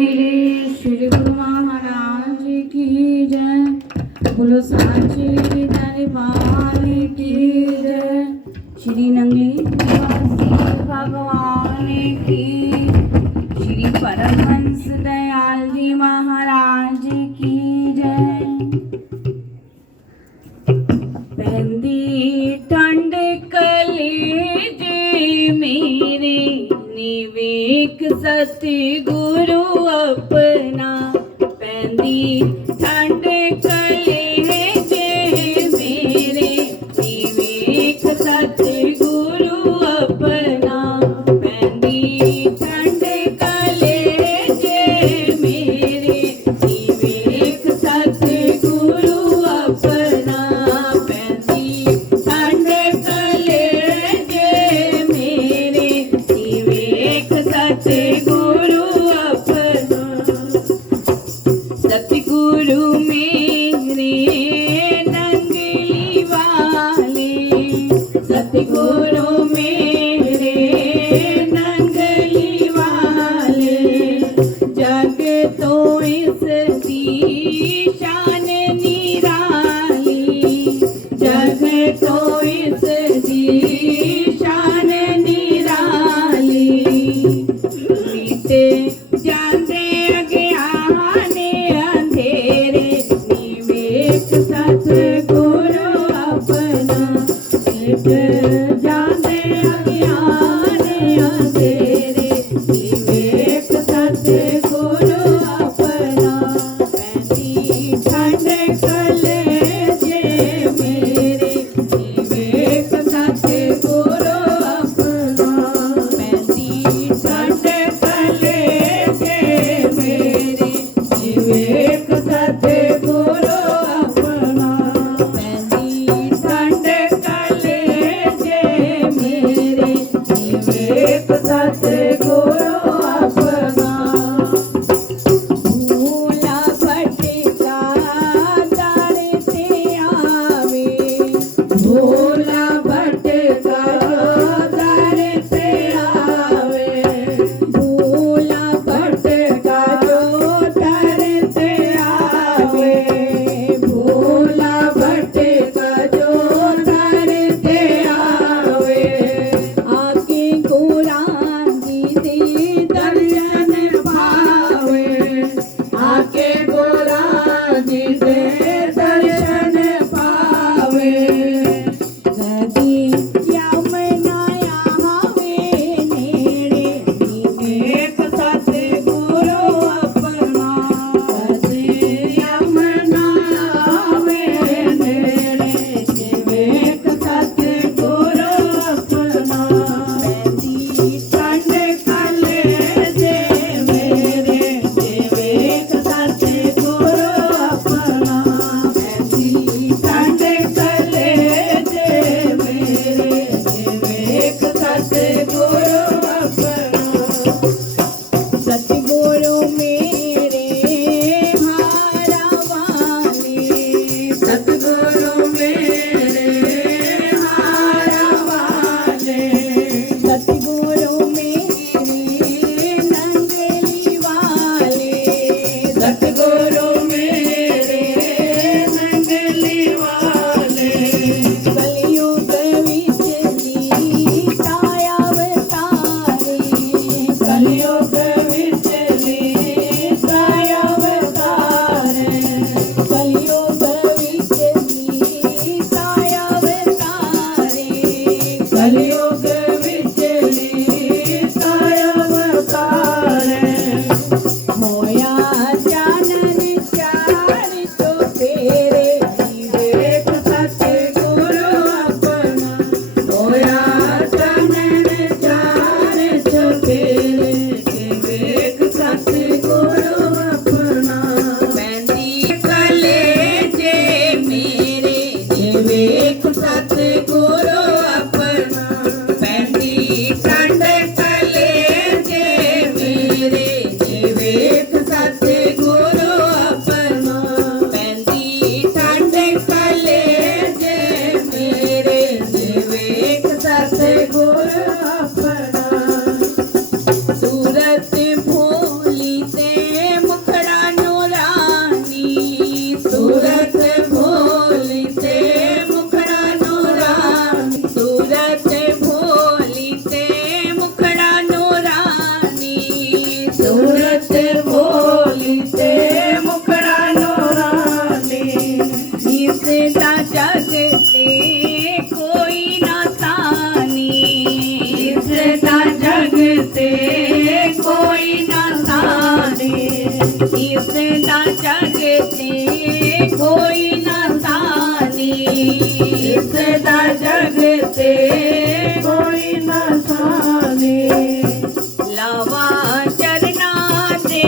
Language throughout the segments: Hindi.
श्री श्री गुरु महाराज की जय। बोलो सांची दरबार की जय। श्री नंगली निवासी भगवान की, श्री परमहंस दयाल जी महाराज की जय। पैंदी ठंड कलेजे मेरे, निवेक सतगुरु अपना। पैंदी ठंड कलेजे मेरे, निवेक सतगुरु अपना। पैंदी ठंड कलेजे मेरे, निवेक सतगुरु अपना। पैंदी ठंड कलेजे मेरे, निवेक सतगुरु अपना। सतगुरु मेरे नंगली वाले, सतगुरु मेरे नंगली वाले। जग तो इसकी शान निराली, जग तो इसकी शान निराली। मिटे जाते अज्ञाने अंधेरे, निवेक सतगुरु अपना। मिट जाते अज्ञाने अंधेरे, निवेक सतगुरु अपना। पैंदी ठंड इसदा जगते कोई ना सानी, इसदा जगते कोई ना सानी। लावा चरना दे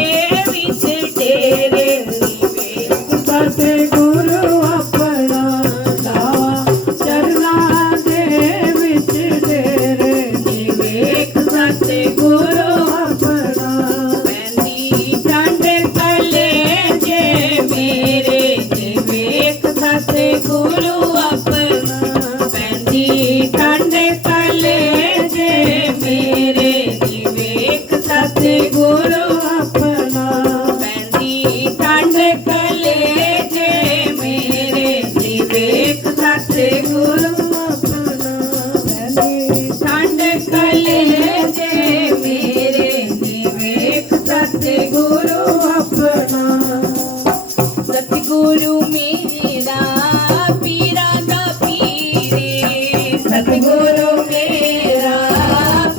विच डेरे निवेख सतगुरु अपना, लावा चरना दे विच डेरे निवेख सतगुरु अपना। पैंदी ठंड कलेजे मेरे निवेख सतगुरु अपना, पैंदी ठंड कलेजे मेरे निवेख सतगुरु अपना, पैंदी ठंड कलेजे मेरे निवेख सतगुरु अपना, पैंदी ठंड कलेजे मेरे निवेख सतगुरु अपना। सतगुरु मेरा पीरा दा पीरे, सतगुरु मेरा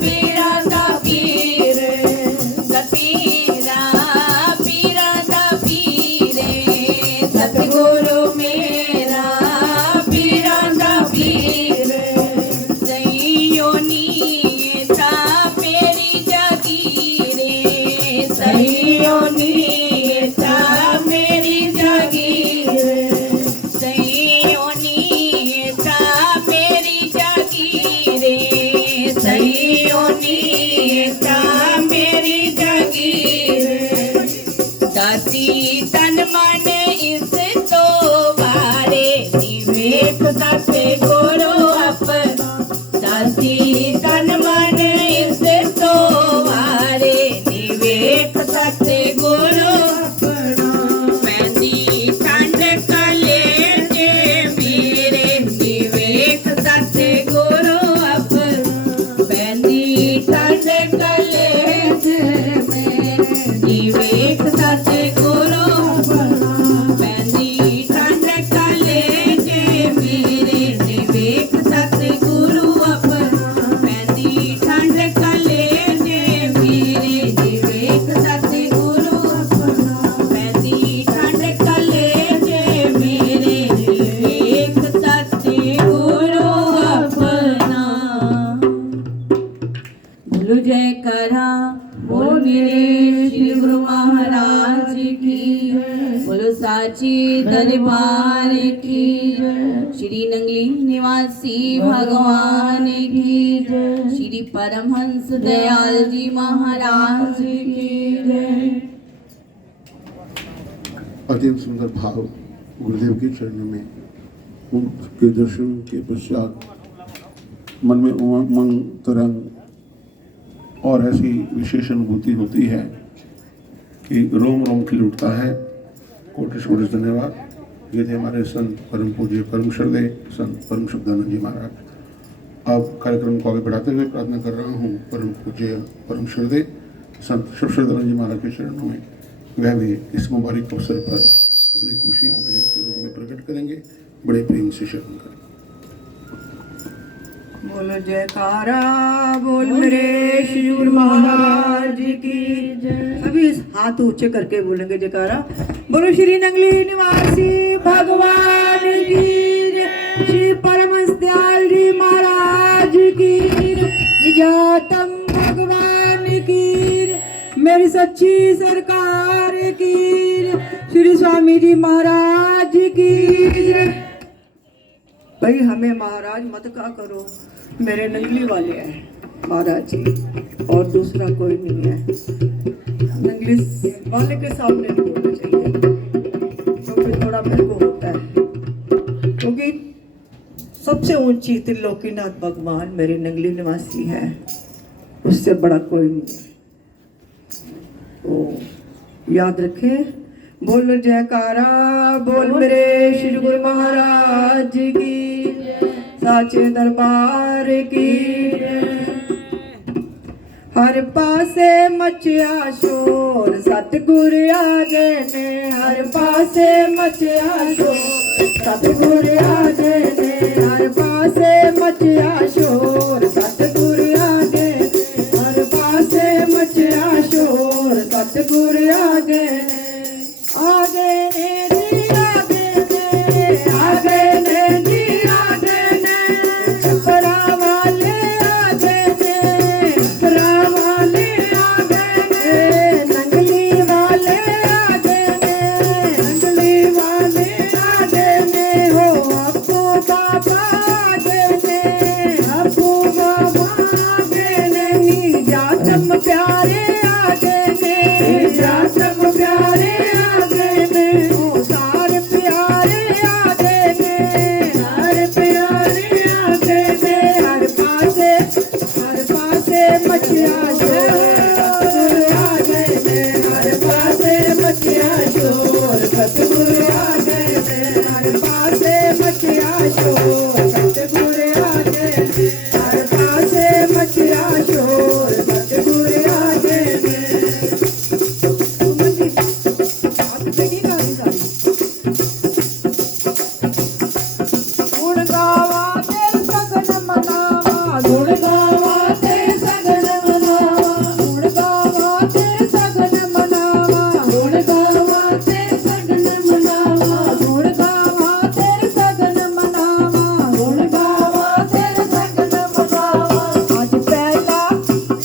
पीरा दा पीरे, सतीरा पीरा दा पीरे, सतगुरु मेरा पीरा दा पीरे। सईयो नीता मेरी जागीरे, सईयो नीता मेरी जागीरे, सईयो नीता मेरी जागीरे, सईयो नीता मेरी जागीरे। दासी तन मन इस तो बारे निवेख सतगुरु अपना, दासी तन मन इस तो बारे निवेख सतगुरु अपना। पैंदी ठंड कलेजे मेरे निवेख सतगुरु अपना, पैंदी ठंड कलेजे मेरे निवेख सतगुरु अपना, पैंदी ठंड कलेजे मेरे निवेख सतगुरु अपना, पैंदी ठंड कलेजे मेरे निवेख सतगुरु अपना, पैंदी ठंड कलेजे मेरे निवेख सतगुरु अपना। बोलो जयकारा बोल मेरे श्री गुरु महाराज की, बोलो साची दरबार की, श्री नंगली निवासी भगवान की, श्री परमहंस दयाल जी महाराज की जय। अत्यंत सुंदर भाव गुरुदेव के चरणों में, उनके दर्शन के पश्चात मन में उमंग तरंग और ऐसी विशेष अनुभूति होती है कि रोम रोम खिल उठता है। कोटि कोटि धन्यवाद। ये थे हमारे संत परम पूज्य परम श्रद्धेय संत परम शब्दानंद जी महाराज। अब कार्यक्रम को आगे बढ़ाते हुए प्रार्थना कर रहा हूँ परम पूज्य परम श्रद्धेय संत शब्दानंद जी महाराज के चरणों में, वह भी इस मुबारक अवसर पर अपनी खुशियाँ भजन के रूप में प्रकट करेंगे। बड़े प्रेम से शरण करें। बोलो जयकारा बोल मेरे श्री गुरु महाराज की जय। सभी हाथ ऊंचे करके बोलेंगे जयकारा। बोलो श्री नंगली निवासी भगवान की जय, श्री परमहंस दयाल जी महाराज की जय, निजातम भगवान की जय, मेरी सच्ची सरकार की जय, श्री स्वामी जी महाराज की जय। भाई हमें महाराज मत का करो, मेरे नंगली वाले हैं महाराज जी, और दूसरा कोई नहीं है। नंगली वाले के सामने नहीं बोलना चाहिए, क्योंकि थोड़ा मेरे को होता है, क्योंकि सबसे ऊंची त्रिलोकीनाथ भगवान मेरे नंगली निवासी है, उससे बड़ा कोई नहीं है। तो याद रखें। बोल जयकारा बोल मेरे श्री गुरु महाराज की साचे दरबार की। हर पासे मचिया शोर सतगुर आ गए ने, हर पासे मचिया शोर सतगुर आ गए ने, हर पासे मचिया शोर सतगुर आ गए, हर पासे मचिया शोर सतगुर आ गए ने। आगे ने जी आगे ने जी आगे ने छपरा वाले आगे ने छपरा वाले आगे ने नंगली वाले आगे ने नंगली वाले आगे ने हो अप्पू बाबा आगे ने अप्पू बाबा आगे ने नी जातम प्यारे आगे ने जातम प्यारे आगे ने ओ सारे प्यारे आगे ने सारे प्यारे आगे ने हर पासे मचिया शोर आगे ने हर पासे मचिया शोर सतगुरु आगे ने हर पासे मचिया शोर सतगुरु आगे ने हर पासे मचिया शोर सतगुरु आगे ने गुण गावा तेरे सगन मनावा गुण गावा तेरे सगन मनावा गुण गावा तेरे सगन मनावा गुण गावा तेरे सगन मनावा गुण गावा तेरे सगन मनावा गुण गावा तेरे सगन मनावा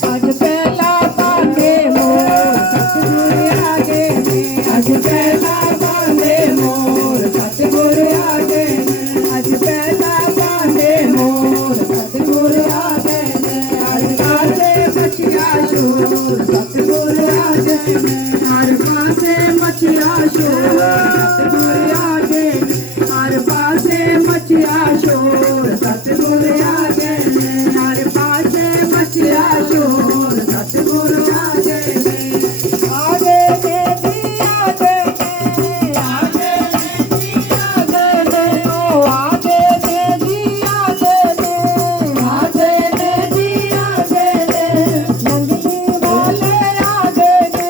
आज पहला बांधे मोर सतगुरु आगे ने आज पहला बांधे मोर सतगुरु आगे ने आज पहला बांधे मोर सतगुरु आगे ने हर पासे मचिया शोर सतगुरु आगे ने हर पासे मचिया शोर सतगुरु आगे ने हर पासे मचिया शोर सतगुरु आगे ने हर पासे मचिया शोर सतगुरु आगे ने आगे ने जी आगे ने आगे ने जी आगे ने ओ आगे ने जी आगे ने आगे ने जी आगे ने नंगली वाले आगे ने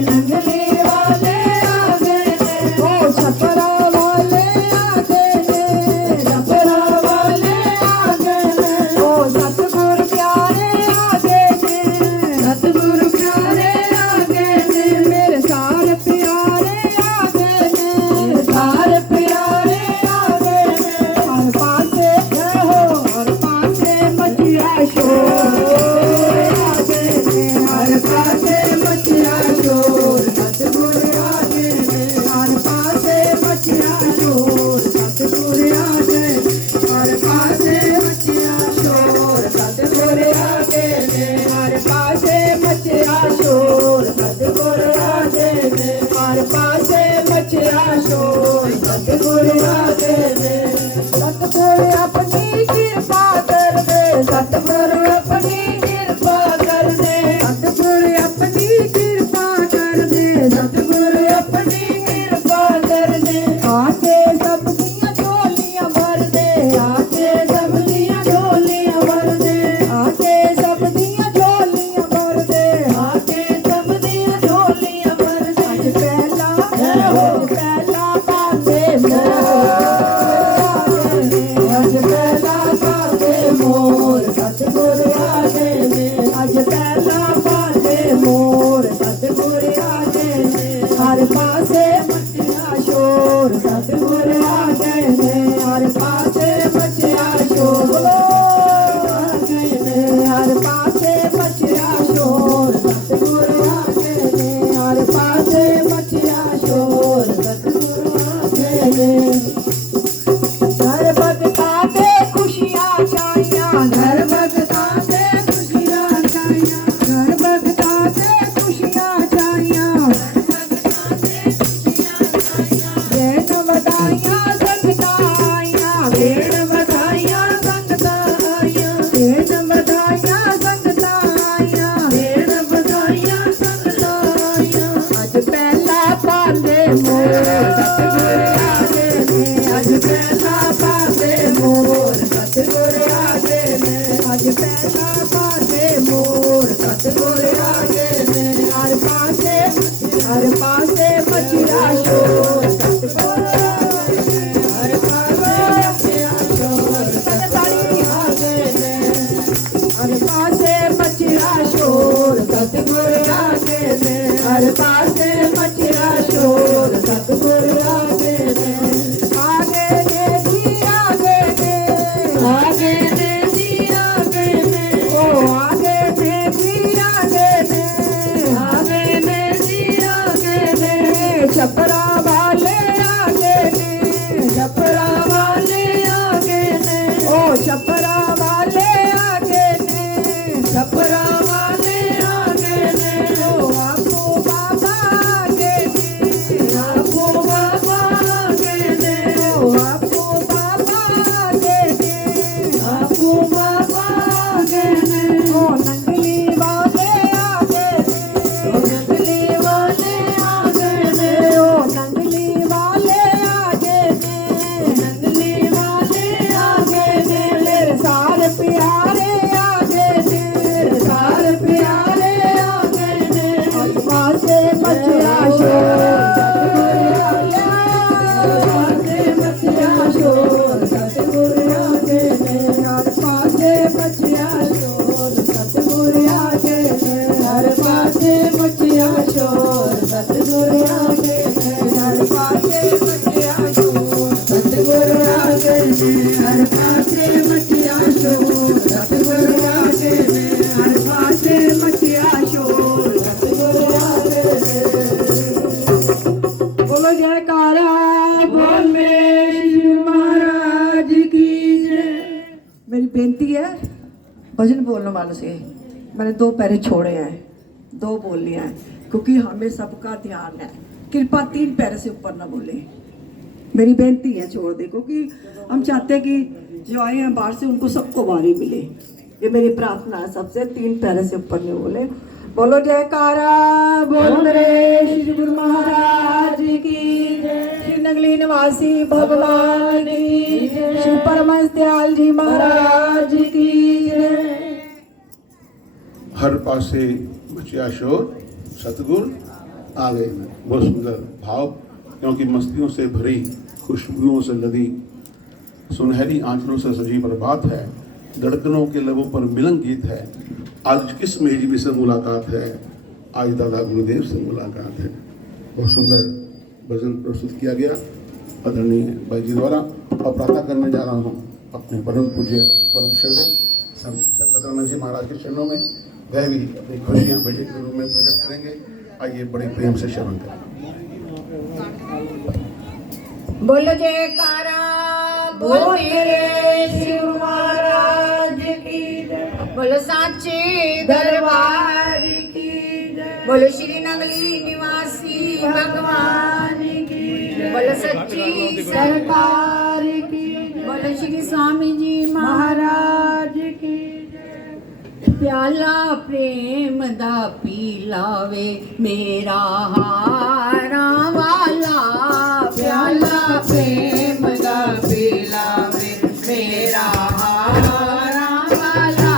नंगली वाले आगे ने ओ छपरा वाले आगे ने छपरा वाले आगे ने ओ सतगुरु प्यारे आगे ने सतगुरु प्यारे आगे ने मेरे सारे प्यारे आगे ने सारे प्यारे आगे ने हर पासे हो हर पासे मचिया शोर आगे ने हर पासे मचिया शोर सतगुरु आगे ने हर पासे मचिया शोर सतगुरु आगे हर पासे मचिया शोर सतगुरु आगे ने हर पासे मचिया शोर सतगुरु आगे ने हर पासे मचिया शोर सतगुरु आगे ने सतगुरु अपनी कृपा कर दे सतगुरु अपनी कृपा कर दे सतगुरु अपनी कृपा कर दे सतगुरु अपनी कृपा कर दे आके सब दियां झोलियां भर दे आके सब दियां झोलियां भर दे आके सब दियां झोलियां भर दे आके सब दियां झोलियां भर दे आज पहला बांधे मोर सतगुरु आगे ने आज पहला बांधे मोर सतगुरु आगे ने हर पासे मचिया शोर सतगुरु आगे ने हर पासे मचिया शोर आगे ने हर पासे मचिया शोर सतगुरु आगे ने हर पासे मचिया शोर सतगुरु आगे ने घर भगता दे खुशियां छाइयां घर भगता दे खुशियां छाइयां घर भगता दे खुशियां छाइयां भेड़ बधाइयां संगता आइयां भेड़ बधाइयां संगता आइयां भेड़ बधाइयां संगता आइयां भेड़ बधाइयां संगता आइयां आज पहला बांधे मोर सतगुरु आगे ने आज पहला बांधे मोर सतगुरु आगे ने आज पहला बांधे मोर सतगुरु आगे ने हर पासे मचिया शोर सतगुरु हर पासे मचिया शोर सतगुरु आगे ने हर पासे मचिया शोर सतगुरु आगे ने हर पासे मचिया शोर छपरा वाले आगे ने, छपरा वाले आगे ने, ओ छपरा वाले आगे ने, छपरा वाले आगे ने, ओ आपको बाबा आगे ने, आपको बाबा आगे ने, ओ आपको बाबा आगे ने, आपको बाबा आगे ने, ओ नंगली वाले आगे ने, ओ नंगली वाले आगे ने, ओ नंगली वाले आगे ने, नंगली वाले आगे ने, मेरे सारे प्यारे आगे ने, मेरे सारे प्यारे आगे ने, आत्मा से बचिया शोर सतगुरु आगे, आत्मा से बचिया शोर सतगुरु आगे ने, आत्मा से बचिया शोर सतगुरु आगे ने, हर पासे बचिया शोर सतगुरु आगे ने, हर पासे बचिया शोर सतगुरु आगे ने, हर पासे बचिया शोर सतगुरु आगे ने, हर पासे बचिया शोर सतगुरु आगे ने। बोलो जयकारा बोल मेरे शिव महाराज की जय। मेरी बेनती है भजन बोलने वालों से, मैंने 2 पैरे छोड़े हैं, 2 बोल लिया है, क्योंकि हमें सबका ध्यान है, कृपा 3 पैरे से ऊपर ना बोले। मेरी बेनती है छोड़ दे, क्योंकि हम चाहते हैं कि जो आए हैं बाहर से उनको सबको बारी मिले। ये मेरी प्रार्थना है सबसे, 3 पैरे से ऊपर नहीं बोले। बोलो जयकारा बोल मेरे श्री गुरु महाराज की जय, श्री नगली निवासी भगवान की जय, श्री परमहंस दयाल जी महाराज की जय। हर पासे बचिया शोर सतगुर आ गए। बहुत सुंदर भाव, क्योंकि मस्तियों से भरी, खुशबुओं से लदी, सुनहरी आंचलों से सजी प्रभात है, धड़कनों के लबों पर मिलन गीत है। आज किस मेजबी से मुलाकात है, आज दादा गुरुदेव से मुलाकात है। बहुत सुंदर भजन प्रस्तुत किया गया आदरणीय भाई जी द्वारा। और प्रार्थना करने जा रहा हूँ अपने परम पूज्य परम श्रद्धेय संत जी महाराज के चरणों में। वह भी अपनी खुशियाँ बेटे के रूप में प्रकट करेंगे। आइए बड़े प्रेम से श्रवण करें। बोलो जयकारा बोल मेरे शिव महाराज की जय, बोलो साचे दरबार की जय, बोलो श्री नगली निवासी भगवान की जय, बोलो सच्ची सरकार की जय, बोलो श्री स्वामी जी महाराज की जय। प्याला प्रेम दा पीलावे मेरा हारा वाला, प्याला प्रेम दा पीलावे मेरा हारा वाला,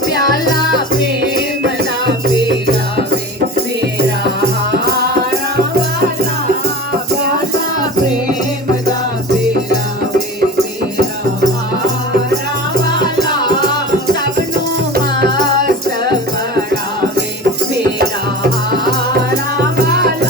प्याला प्रेम दा पीलावे मेरा हारा वाला, प्याला प्रेम दा पीलावे मेरा हारा वाला, सबनू मस्त करावे मेरा हारा वाला,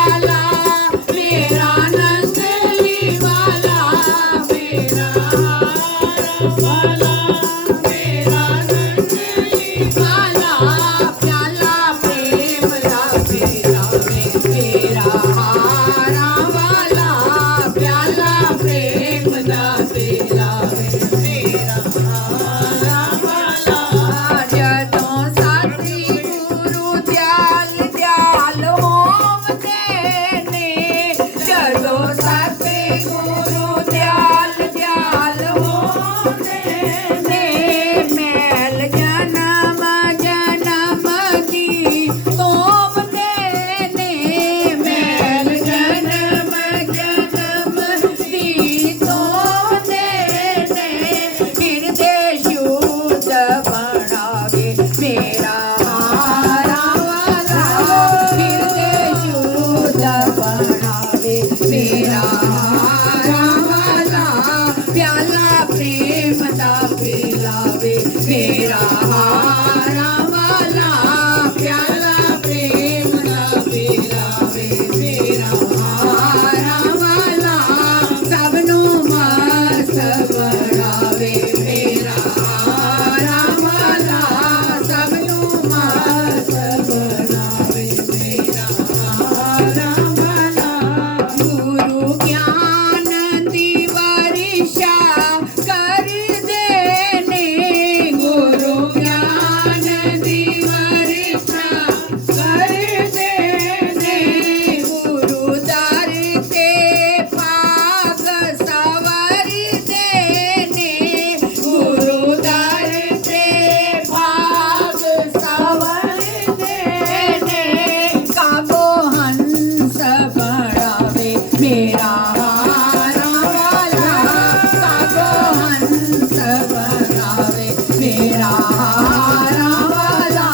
वाला मेरा नंगली वाला मेरा हार वाला मेरा नंगली वाला प्याला प्रेम दा पिलावे मेरा हार वाला प्याला प्रेम दा पिलावे मेरा हार वाला जदों साथी गुरु दयाल दयाल होवदे ने जदों साथी गुरु दयाल दयाल होवदे ने मैल जन्म जन्म दी तोवदे ने मैल जन्म जन्म दी तोवदे ने हिरदे शुद्ध बनावे मेरा हारा वाला हिरदे शुद्ध बनावे मेरा हारा वाला प्याला प्रेम दा पिलावे मेरा हारा वाला प्याला प्रेम दा पिलावे मेरा हारा वाला सबनों मस्त बनावे मेरा हारा वाला सबनों मस्त बनावे मेरा हारा वाला गुरु ज्ञान दी वर्षा कर देने गुरु ज्ञान दी वर्षा कर देने गुरु दर ते पाग सवर देने गुरु दर ते पाग सवर देने कागो हंस बढ़ावे मेरा हारा वाला कागो हंस बढ़ावे मेरा हारा वाला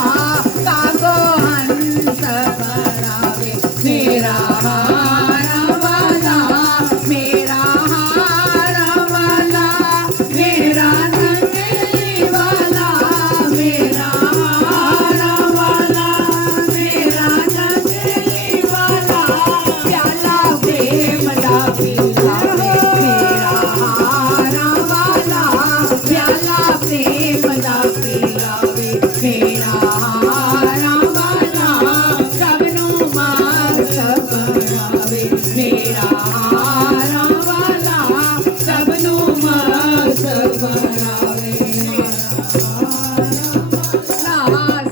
कागो हंस बढ़ावे मेरा हारा वाला मेरा हारा वाला मेरा नंगली वाला मेरा हारा वाला मेरा नंगली वाला प्याला प्रेम दा पिलावे मेरा हारा वाला प्याला प्रेम दा पिलावे मेरा हारा वाला सबनों मस्त बनावे मेरा हारा वाला सबनों मस्त बनावे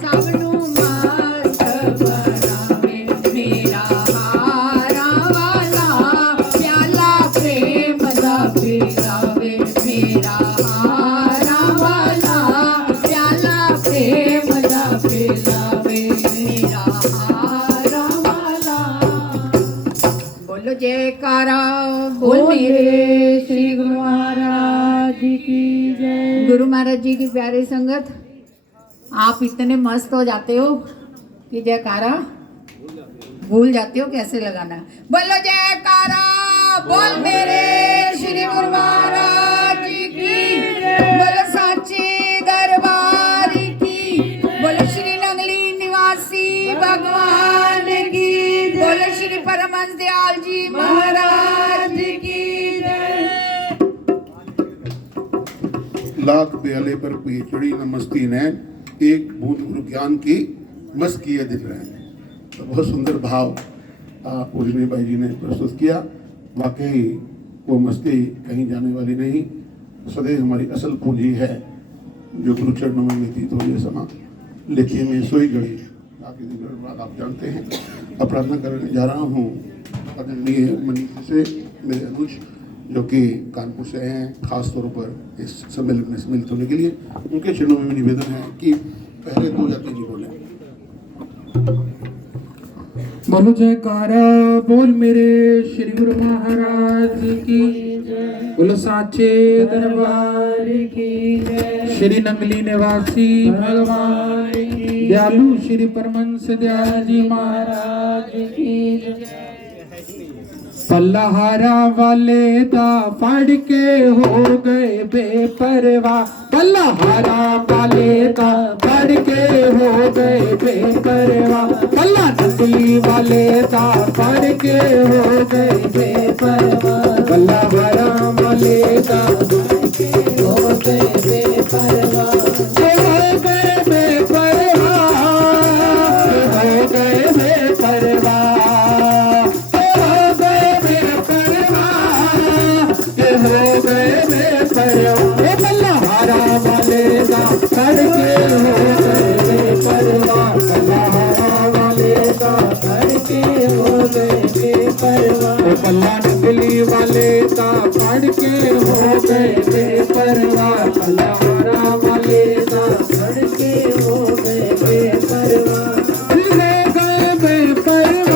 सबनों मस्त बनावे मेरा हारा वाला प्याला प्रेम दा पिलावे मेरा हारा वाला प्याला प्रेम दा पिलावे मेरा हारा वाला बोलो जयकारा बोल मेरे श्री गुरु महाराज की जय। गुरु महाराज जी की प्यारी संगत, आप इतने मस्त हो जाते हो कि जयकारा भूल जाते हो कैसे लगाना है। बोलो जयकारा बोल मेरे श्री गुरु महाराज जी की बोलो साचे दरबार की बोलो श्री नंगली निवासी भगवान की बोलो श्री परमहंस दयाल जी महाराज की जय। लाख प्याले पर कोई चढ़ी न मस्ती ने एक बूंद गुरु ज्ञान की मस्त किए दिख रहे हैं। तो बहुत सुंदर भाव पूजनीय भाई जी ने प्रस्तुत किया। वाकई वो मस्ती कहीं जाने वाली नहीं, सदैव हमारी असल पूंजी है जो गुरु चरणों में व्यतीत हो ये समा लिखिए में सोई गई आगे दिन बाद आप जानते हैं। अब प्रार्थना करने जा रहा हूँ आदरणीय मनीष से, मेरे अनुज जो कि कानपुर से हैं, खास तौर पर इस सम्मेलन में सम्मिलित होने के लिए। उनके चरणों में निवेदन है कि पहले 2 या 3 बोले। बोलो जयकारा बोल मेरे श्री गुरु महाराज की जय। बोलो साचे दरबार की जय। श्री नंगली निवासी भगवान की दयालु श्री परमहंस दयाल जी महाराज की जय। पल्लहारा वाले दा फड़ के हो गए बेपरवाह, पल्लहारा वाले दा फड़ के हो गए बेपरवाह, पल्ला नकली वाले दा फड़ के हो गए बेपरवाह, पल्लहारा वाले दा फड़ के हो गए बेपरवाह, हो गए बेपरवाह, हो गए बेपरवाह, हो गए बेपरवाह, पल्लहारा वाले दा फड़ के हो गए बेपरवाह, पल्लहारा वाले दा फड़ के हो गए बेपरवाह, पल्ला नकली वाले दा फड़ के हो गए बेपरवाह, पल्लहारा वाले दा फड़ के हो गए बेपरवाह, हो गए बेपरवाह,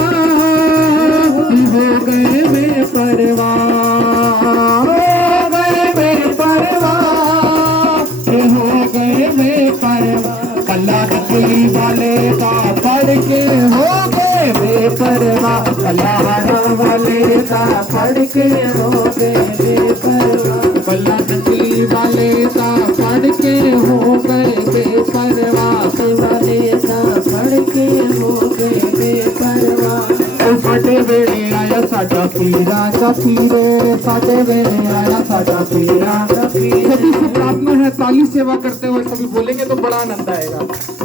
हो गए बेपरवाह, पल्ला नकली वाले दा फड़ के हो गए बेपरवाह, पल्लहारा वाले दा फड़ के हो गए बेपरवाह, पल्ला नकली वाले दा फड़ के हो गए बेपरवाह, वाले दा फड़ के हो गए बेपरवाह, साडे वेले आया साडा पीरा दा पीरे, साडे वेले आया साडा पीरा दा पीरे। सभी से प्रार्थना है ताली सेवा करते हुए सभी बोलेंगे तो बड़ा आनंद आएगा,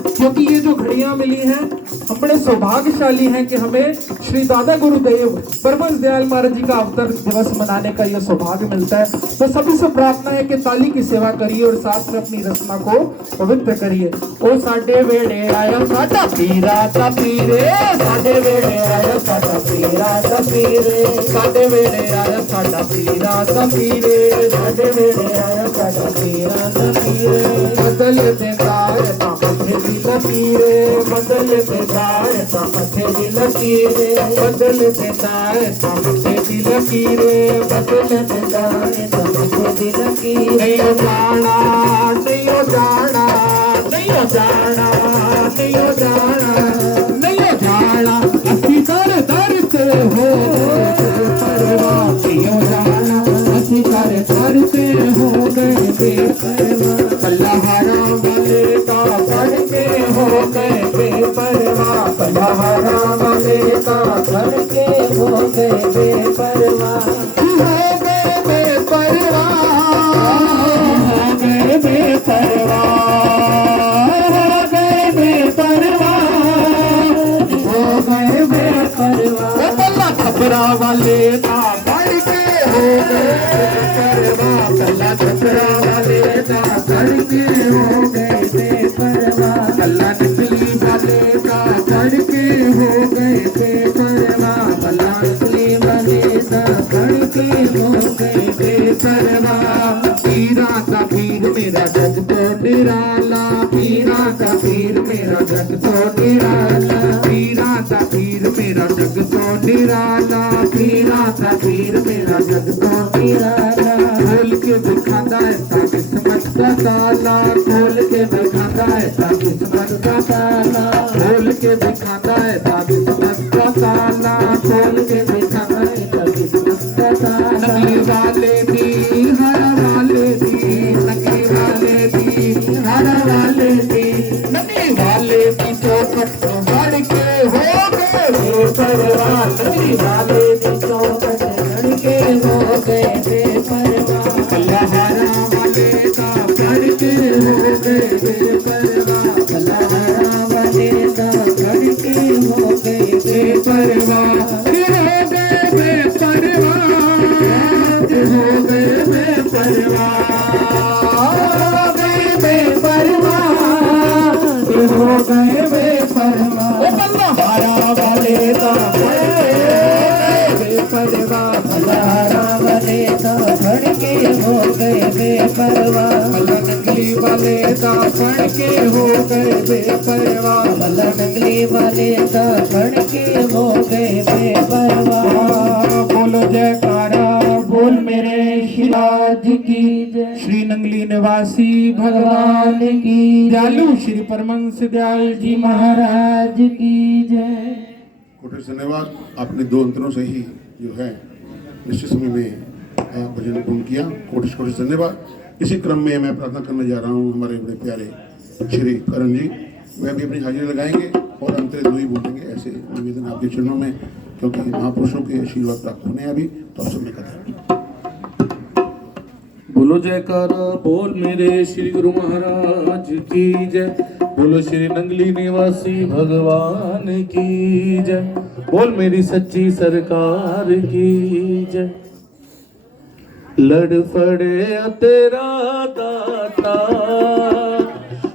क्योंकि ये जो घड़ियां मिली हैं हम बड़े सौभाग्यशाली हैं कि हमें श्री दादा गुरुदेव परमहंस दयाल महाराज जी का अवतार दिवस मनाने का ये सौभाग्य मिलता है। तो सभी से प्रार्थना है कि ताली की सेवा करिए और साथ में अपनी रचना को पवित्र करिए। ओ साडे वेले आया साडा पीरा दा पीरे, साडे वेले आया साडा पीरा दा पीरे, साडे वेले आया साडा पीरा दा पीरे, साडे वेले आया साडा पीरा दा पीरे, बदल देगा ता मथे दी लकीरे, बदल देगा ता मथे दी लकीरे, बदल देगा ता मथे दी लकीरे, बदल देगा ता मथे दी लकीरे, नहीं जाना नहीं जाना नहीं जाना नहीं जाना नहीं जाना, असी कर दर से हो बेपरवाह, नहीं जाना असी कर दर से हो गए बेपरवाह, पल्लहारा वाले दा फड़ के हो गए बेपरवाह, पल्लहारा वाले दा फड़ के हो गए बेपरवाह, हो गए बेपरवाह, हो गए बेपरवाह, हो गए बेपरवाह, हो गए बेपरवाह, पल्ला खबरा वाले दा फड़ के हो गए बेपरवाह, पल्ला खबरा वाले दा फड़ के हो गए बेपरवाह, पल्ला नकली वाले दा फड़ के हो गए बेपरवाह, पल्ला नकली वाले दा फड़ के हो गए बेपरवाह, पीरा का पीर मेरा जग तो निराला, पीरा का पीर मेरा जग तो निराला, पीरा का पीर मेरा जग तो निराला, पीरा का पीर मेरा जग तो निराला, खोल के दिखाता है ता किस्मत का ताला, खोल के दिखाता है ता किस्मत का ताला, खोल के दिखाता है ता किस्मत का ताला, खोल के दिखाता है ता किस्मत का ताला, नकली वाले दी हर वाले दी, नकली वाले दी हर वाले दी, नकली वाले दी चौखट तो बढ़ के हो गए बेपरवाह, नकली वाले दी चौखट बढ़ के हो गए बेपरवाह, पल्लहारा वाले दा फड़ के हो गए बेपरवाह, पल्लहारा वाले दा फड़ के हो गए बेपरवाह, हो गए बेपरवाह, हो गए बेपरवाह, हो गए बेपरवाह, हो गए बेपरवाह, पल्लहारा वाले दा फड़ के बेपरवाह, पल्लहारा वाले दा फड़ के हो गए बेपरवाह, पल्ला नकली वाले दा फड़ के हो गए बेपरवाह, पल्ला नकली वाले दा फड़ के हो गए बेपरवाह। बोलो जयकारा बोल मेरे शिवाज की जय, श्री नंगली निवासी भगवान की दयालु श्री परमहंस दयाल जी महाराज की जय। कोटे धन्यवाद। आपने दो अंतरों से ही जो है निश्चित समय में भजन पूर्ण किया। कोटिश कोटिश धन्यवाद। इसी क्रम में मैं प्रार्थना करने जा रहा हूँ हमारे बड़े प्यारे श्री करण जी, वह भी अपनी हाजिरी लगाएंगे और अंतर्द्वयी बोलेंगे। ऐसे निवेदन आपके चरणों में, क्योंकि महापुरुषों के आशीर्वाद प्राप्त होने अभी तो आप सबने कहा। बोलो जयकारा बोल मेरे श्री गुरु महाराज की जय। बोलो श्री नंगली निवासी भगवान की जय। बोल मेरी सच्ची सरकार की जय। लड़ फड़िया तेरा दाता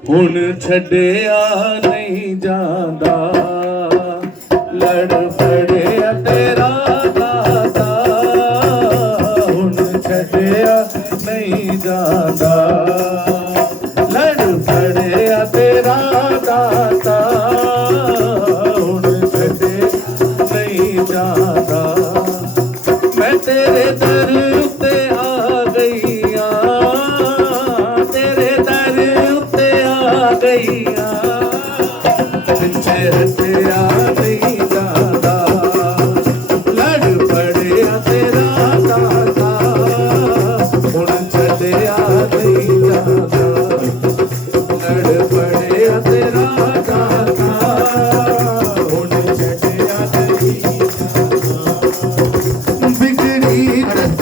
हुण छड़िया नहीं जांदा। लड़ फड़िया तेरा दाता हुण छड़िया नहीं जांदा। लड़ फड़िया तेरा दाता हुण छड़े नहीं जांदा। मैं तेरे दर ते आ गई हाँ, तेरे दर ते आ गई हाँ। पिछे हटिया नहीं जाता। लड़ पड़िया तेरा दाता हुण छड़िया नहीं जाता। लड़ पड़िया तेरा दाता हुण छड़िया नहीं जाता। बिगड़ी रत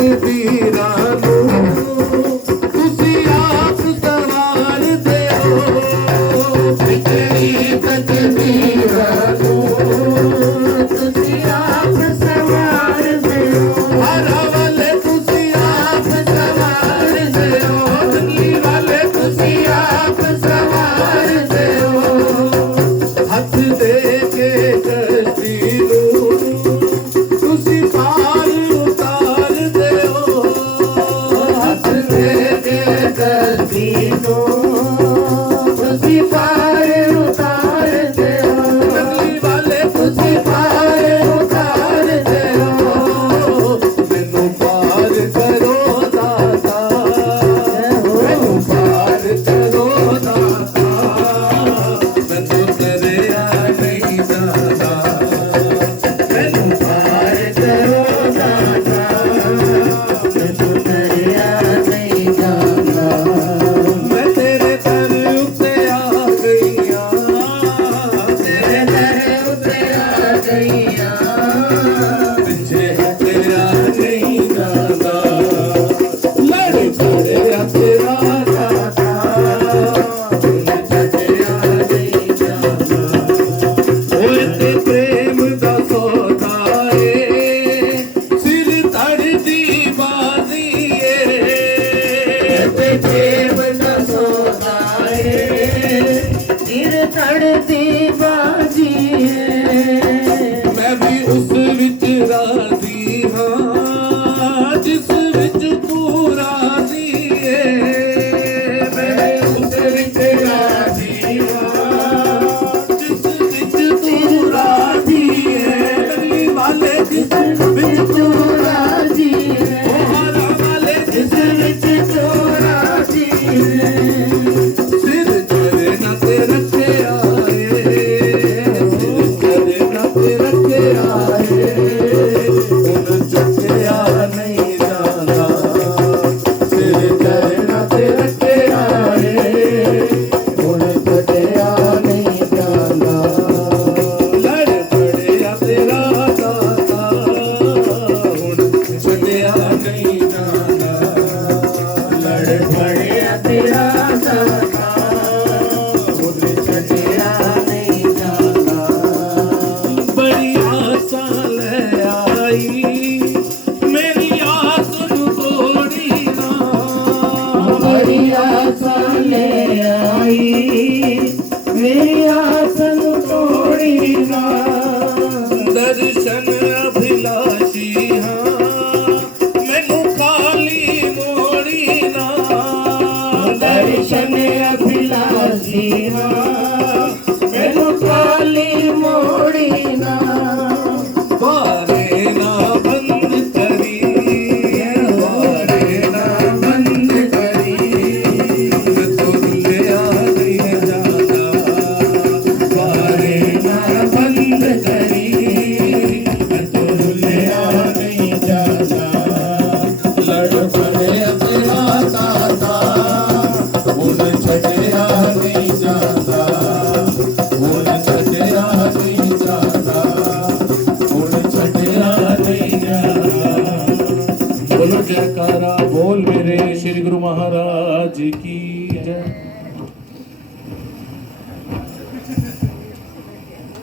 जयकारा बोल मेरे श्री गुरु महाराज की जय।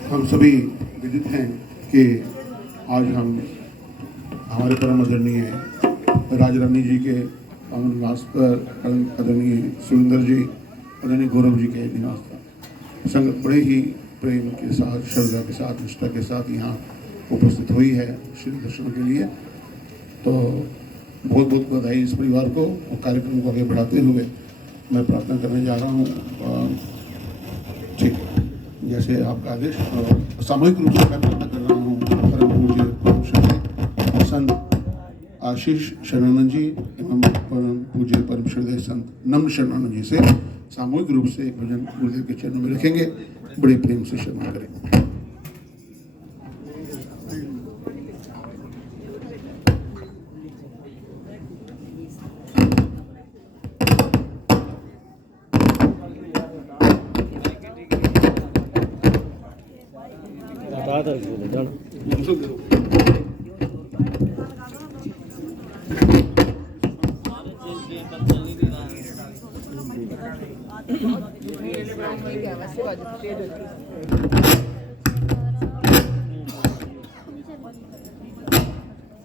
हम सभी विदित हैं कि आज हम हमारे परम आदरणीय राजरानी जी के निवास पर आदरणीय सुरेंद्र जी, आदरणीय गौरव जी के निवास पर संगत बड़े ही प्रेम के साथ, श्रद्धा के साथ, निष्ठा के साथ यहाँ उपस्थित हुई है श्री दर्शन के लिए। तो बहुत बहुत बधाई इस परिवार को और कार्यक्रम को आगे बढ़ाते हुए मैं प्रार्थना करने जा रहा हूँ। ठीक जैसे आपका आदेश, सामूहिक रूप से मैं प्रार्थना कर रहा हूँ परम पूज्य संत आशीष शरणानंद जी एवं परम पूज्य परम श्रद्धेय संत नम्र शरणानंद जी से सामूहिक रूप से एक भजन गुरुदेव के चरणों में रखेंगे। बड़े प्रेम से शरण करें।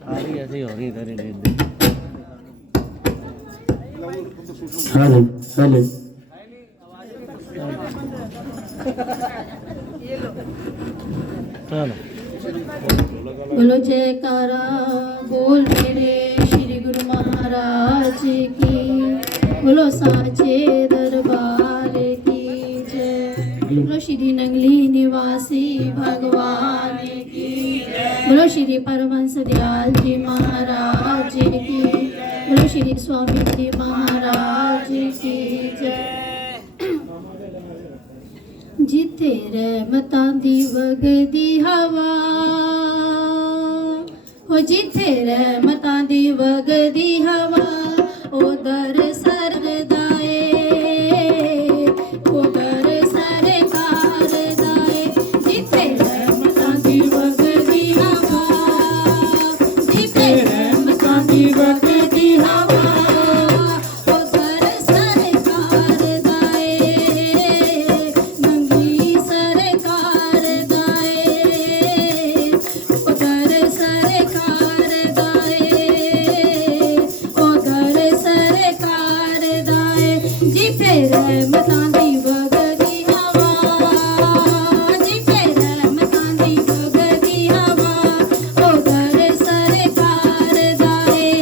सारी ऐसी हो रही इधर ही। हेलो हेलो बोलो जयकारा बोल मेरे श्री गुरु महाराज की, बोलो साचे दरबार की जय। बोलो श्री नंगली निवासी भगवान की, बोलो श्री परमहंस दयाल जी महाराज की, बोलो श्री स्वामी जी महाराज की जय। जिथे रहमतां दी वगदी हवा, हो जिथे रहमतां दी वगदी हवा, उधर सरदाए, उधर सरकार दाए। जिथे रहमतां दी वगदी हवा, जिथे रहमतां दी वगदी हवा, उधर सरकार दाए, नंगी सरकार दाए, उधर सरकार दाए, उधर सरकार दाए। जिथे रहमतां दी वगदी हवा, जिथे रहमतां दी वगदी हवा, उधर सरकार दाए,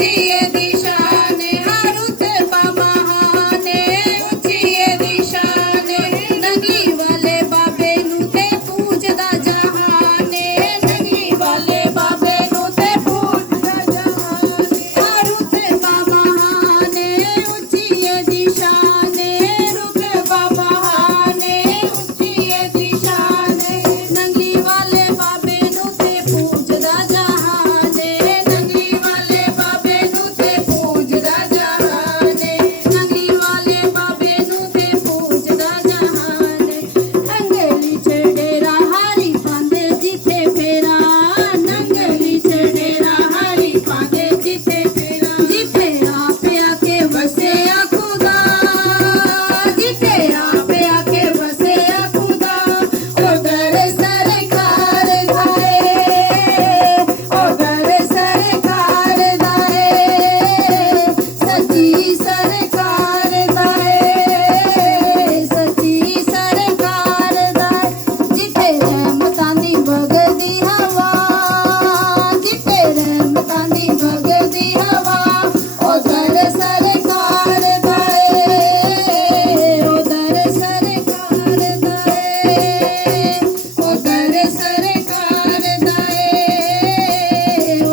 ऊंची ये दिशा ने हारुत महाने ऊंची ये दिशा ने नंगी वाले बाबे नू ते पूजदा जहाने नंगी वाले बाबे नू ते पूजदा जहाने हारुत महाने ऊंची ये दिशा ने रुत महाने ऊंची ये दिशा ने नंगी वाले बाबे नू ते पूजदा जहाने नंगी वाले बाबे नू ते पूजदा जहाने नंगी वाले बाबे नू ते पूजदा जहाने नंगली च डेरा हारी पांदे जिथे फेरा नंगली च डेरा हारी पांदे जिथे फेरा जिथे आपे आके वसे खुदा जिथे आपे आके वसे खुदा उधर सरकार दाए सच्ची सरकार दाए सच्ची सरकार दाए जिथे रहमतां दी वगदी हवा जिथे रहमतां दी वगदी हवा उधर सरकार दाए उधर सरकार दाए उधर सरकार दाए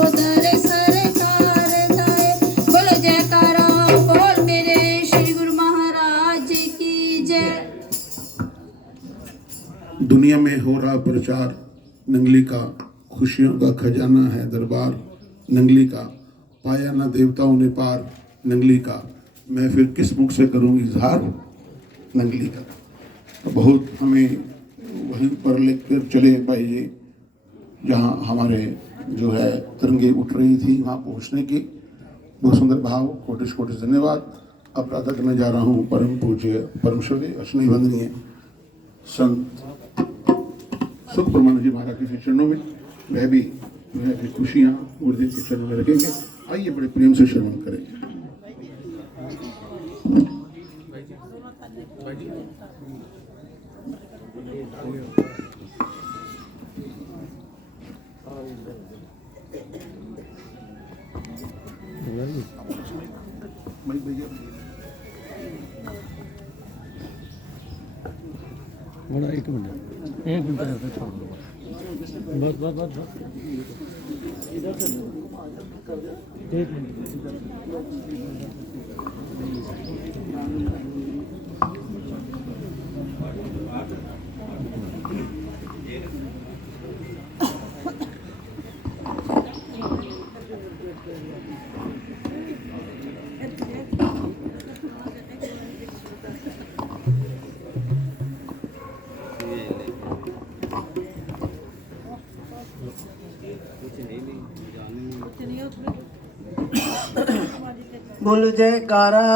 उधर सरकार दाए बोलो जयकारा बोल मेरे श्री गुरु महाराज की जय। दुनिया में हो रहा प्रचार नंगली का खुशियों का खजाना है दरबार नंगली का पाया ना देवताओं ने पार नंगली का मैं फिर किस मुख से करूँगी इजहार नंगली का। बहुत हमें वहीं पर लेकर चले भाई जी जहाँ हमारे जो है तिरंगे उठ रही थी वहाँ पहुँचने की बहुत सुंदर भाव कोटिश कोटिश धन्यवाद। अब प्रातः करने जा रहा हूँ परम पूज्य परमश्वरी अश्वनी वंदनीय संत सुखप्रमाण जी महाराज के चरणों में वह भी जो है कि खुशियाँ गुरुदेव के चरणों में रखेंगे। आइए बड़े प्रेम से श्रवण करेंगे। बड़ा एक मिनट ऐसे छोड़ दो बस बस बस बस इधर से एक मिनट बोल जयकारा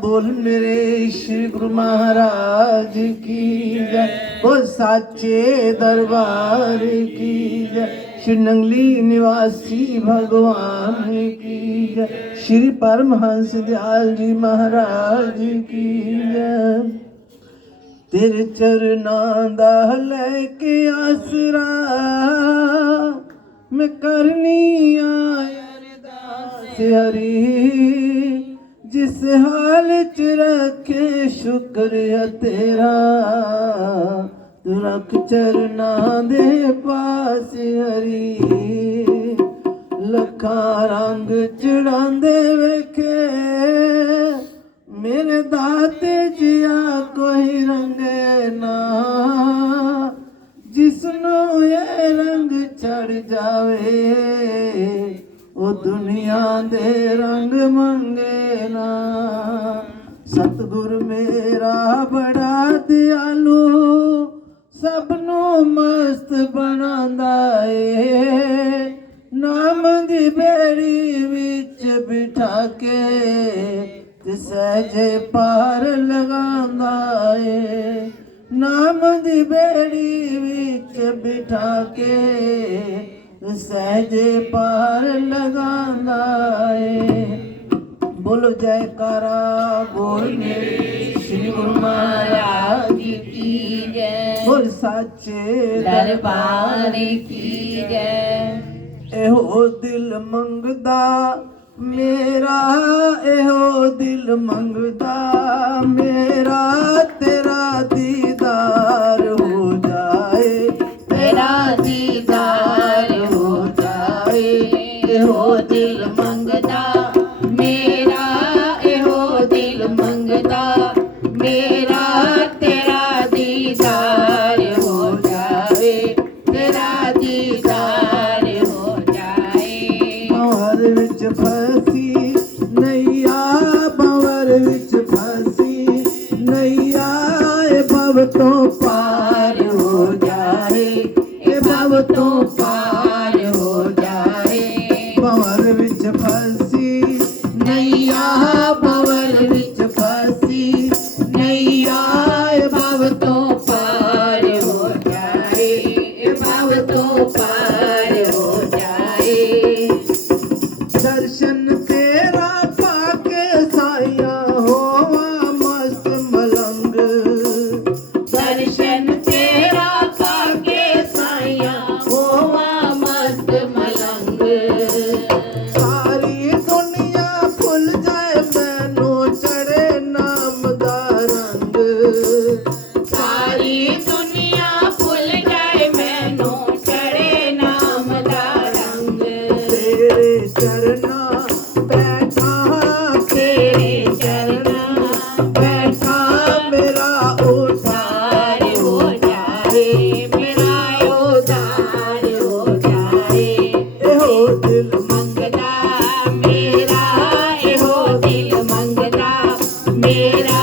बोल मेरे श्री गुरु महाराज की जय बोल साचे दरबार की जय श्री नंगली निवासी भगवान की जय श्री परमहंस दयाल जी महाराज की जय तेरे चरनां दा लेके आसरा मैं करनी आया अरदास हरी जिस हाल च रखे शुक्र तेरा तू रख चरनां दे पास हरी लखा रंग चढ़ांदे वेखे मेरे दाते जिया कोई रंगे ना जिसनों ये रंग चढ़ जावे वो दुनिया दे रंग मंगे ना सतगुर मेरा बड़ा दयालु सबनों मस्त बनांदा ए नाम दी बेड़ी विच बिठा के ते सहजे पार लगांदा ए नाम दी बेड़ी विच बिठा के सहजे पार लगांदा ए बोलो जयकारा बोल मेरे श्री गुरु महाराज की जय बोल साचे दरबार की जय एहो दिल मंगदा मेरा एहो दिल मंगदा मेरा तेरा दीदार हो जाए तेरा दीदार हो जाए एहो दिल मंगदा मेरा एहो दिल मंगदा मेरा तेरा दीदार हो जाए तेरा दीदार हो जाए भंवर विच फसी नैया भंवर विच फसी नैया ए भव तो पार हो जाए ए भव तो पार हो जाए भंवर विच फसी नैया भंवर विच फसी नैया ए भव तो पार हो जाए ए भव तो पार हो जाए दर्शन तेरा पाके साया होवा मस्त मलंग दर्शन तेरा पाके साया होवा मस्त मलंग सारी दुनिया भुल जाए मैनू चढ़े नाम दा रंग सारी दुनिया भुल जाए मैनू चढ़े नाम दा रंग तेरे चरना बैठा तेरे चरना बैठा मेरा उद्धार हो जाए मेरा उद्धार हो जाए एहो दिल मंगदा मेरा एहो दिल मंगदा मेरा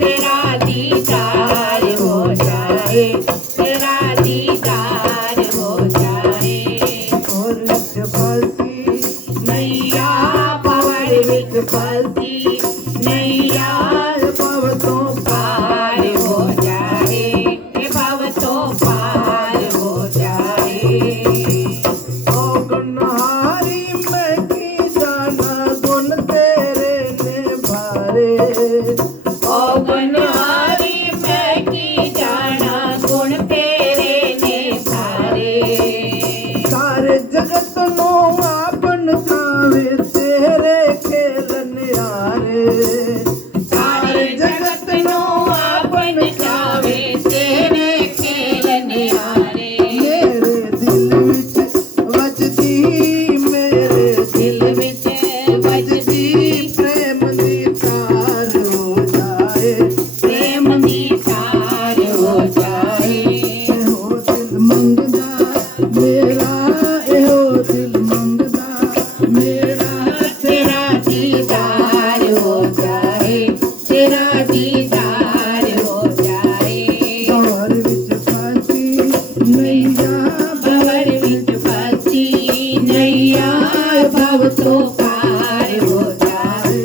तेरा दीदार हो जाए तेरा दीदार हो जाए और विच फसी नैया पवर विच फसी नैया भव तो पार हो जाए ए भव तो पार हो जाए ओ गुनहारी मैं की जाना गुन तेरे ने भारे ओ बनहारी मैं की जाना गुण तेरे ने सारे सारे जगत नो आपन थावे तेरे खेल न्यारे सारे जगत नो आपन चावे तेरे खेल निहारे मेरे दिल विच वजदी मेरे दिल विच वजदी प्रेम दी तार हो जाए प्रेम दी तार हो जाए एहो दिल मंगदा मेरा एहो दिल मंगदा मेरा तेरा दीदार हो जाए तेरा दीदार हो जाए भंवर विच फसी नैया भंवर विच फसी नैया भव तो पार हो जाए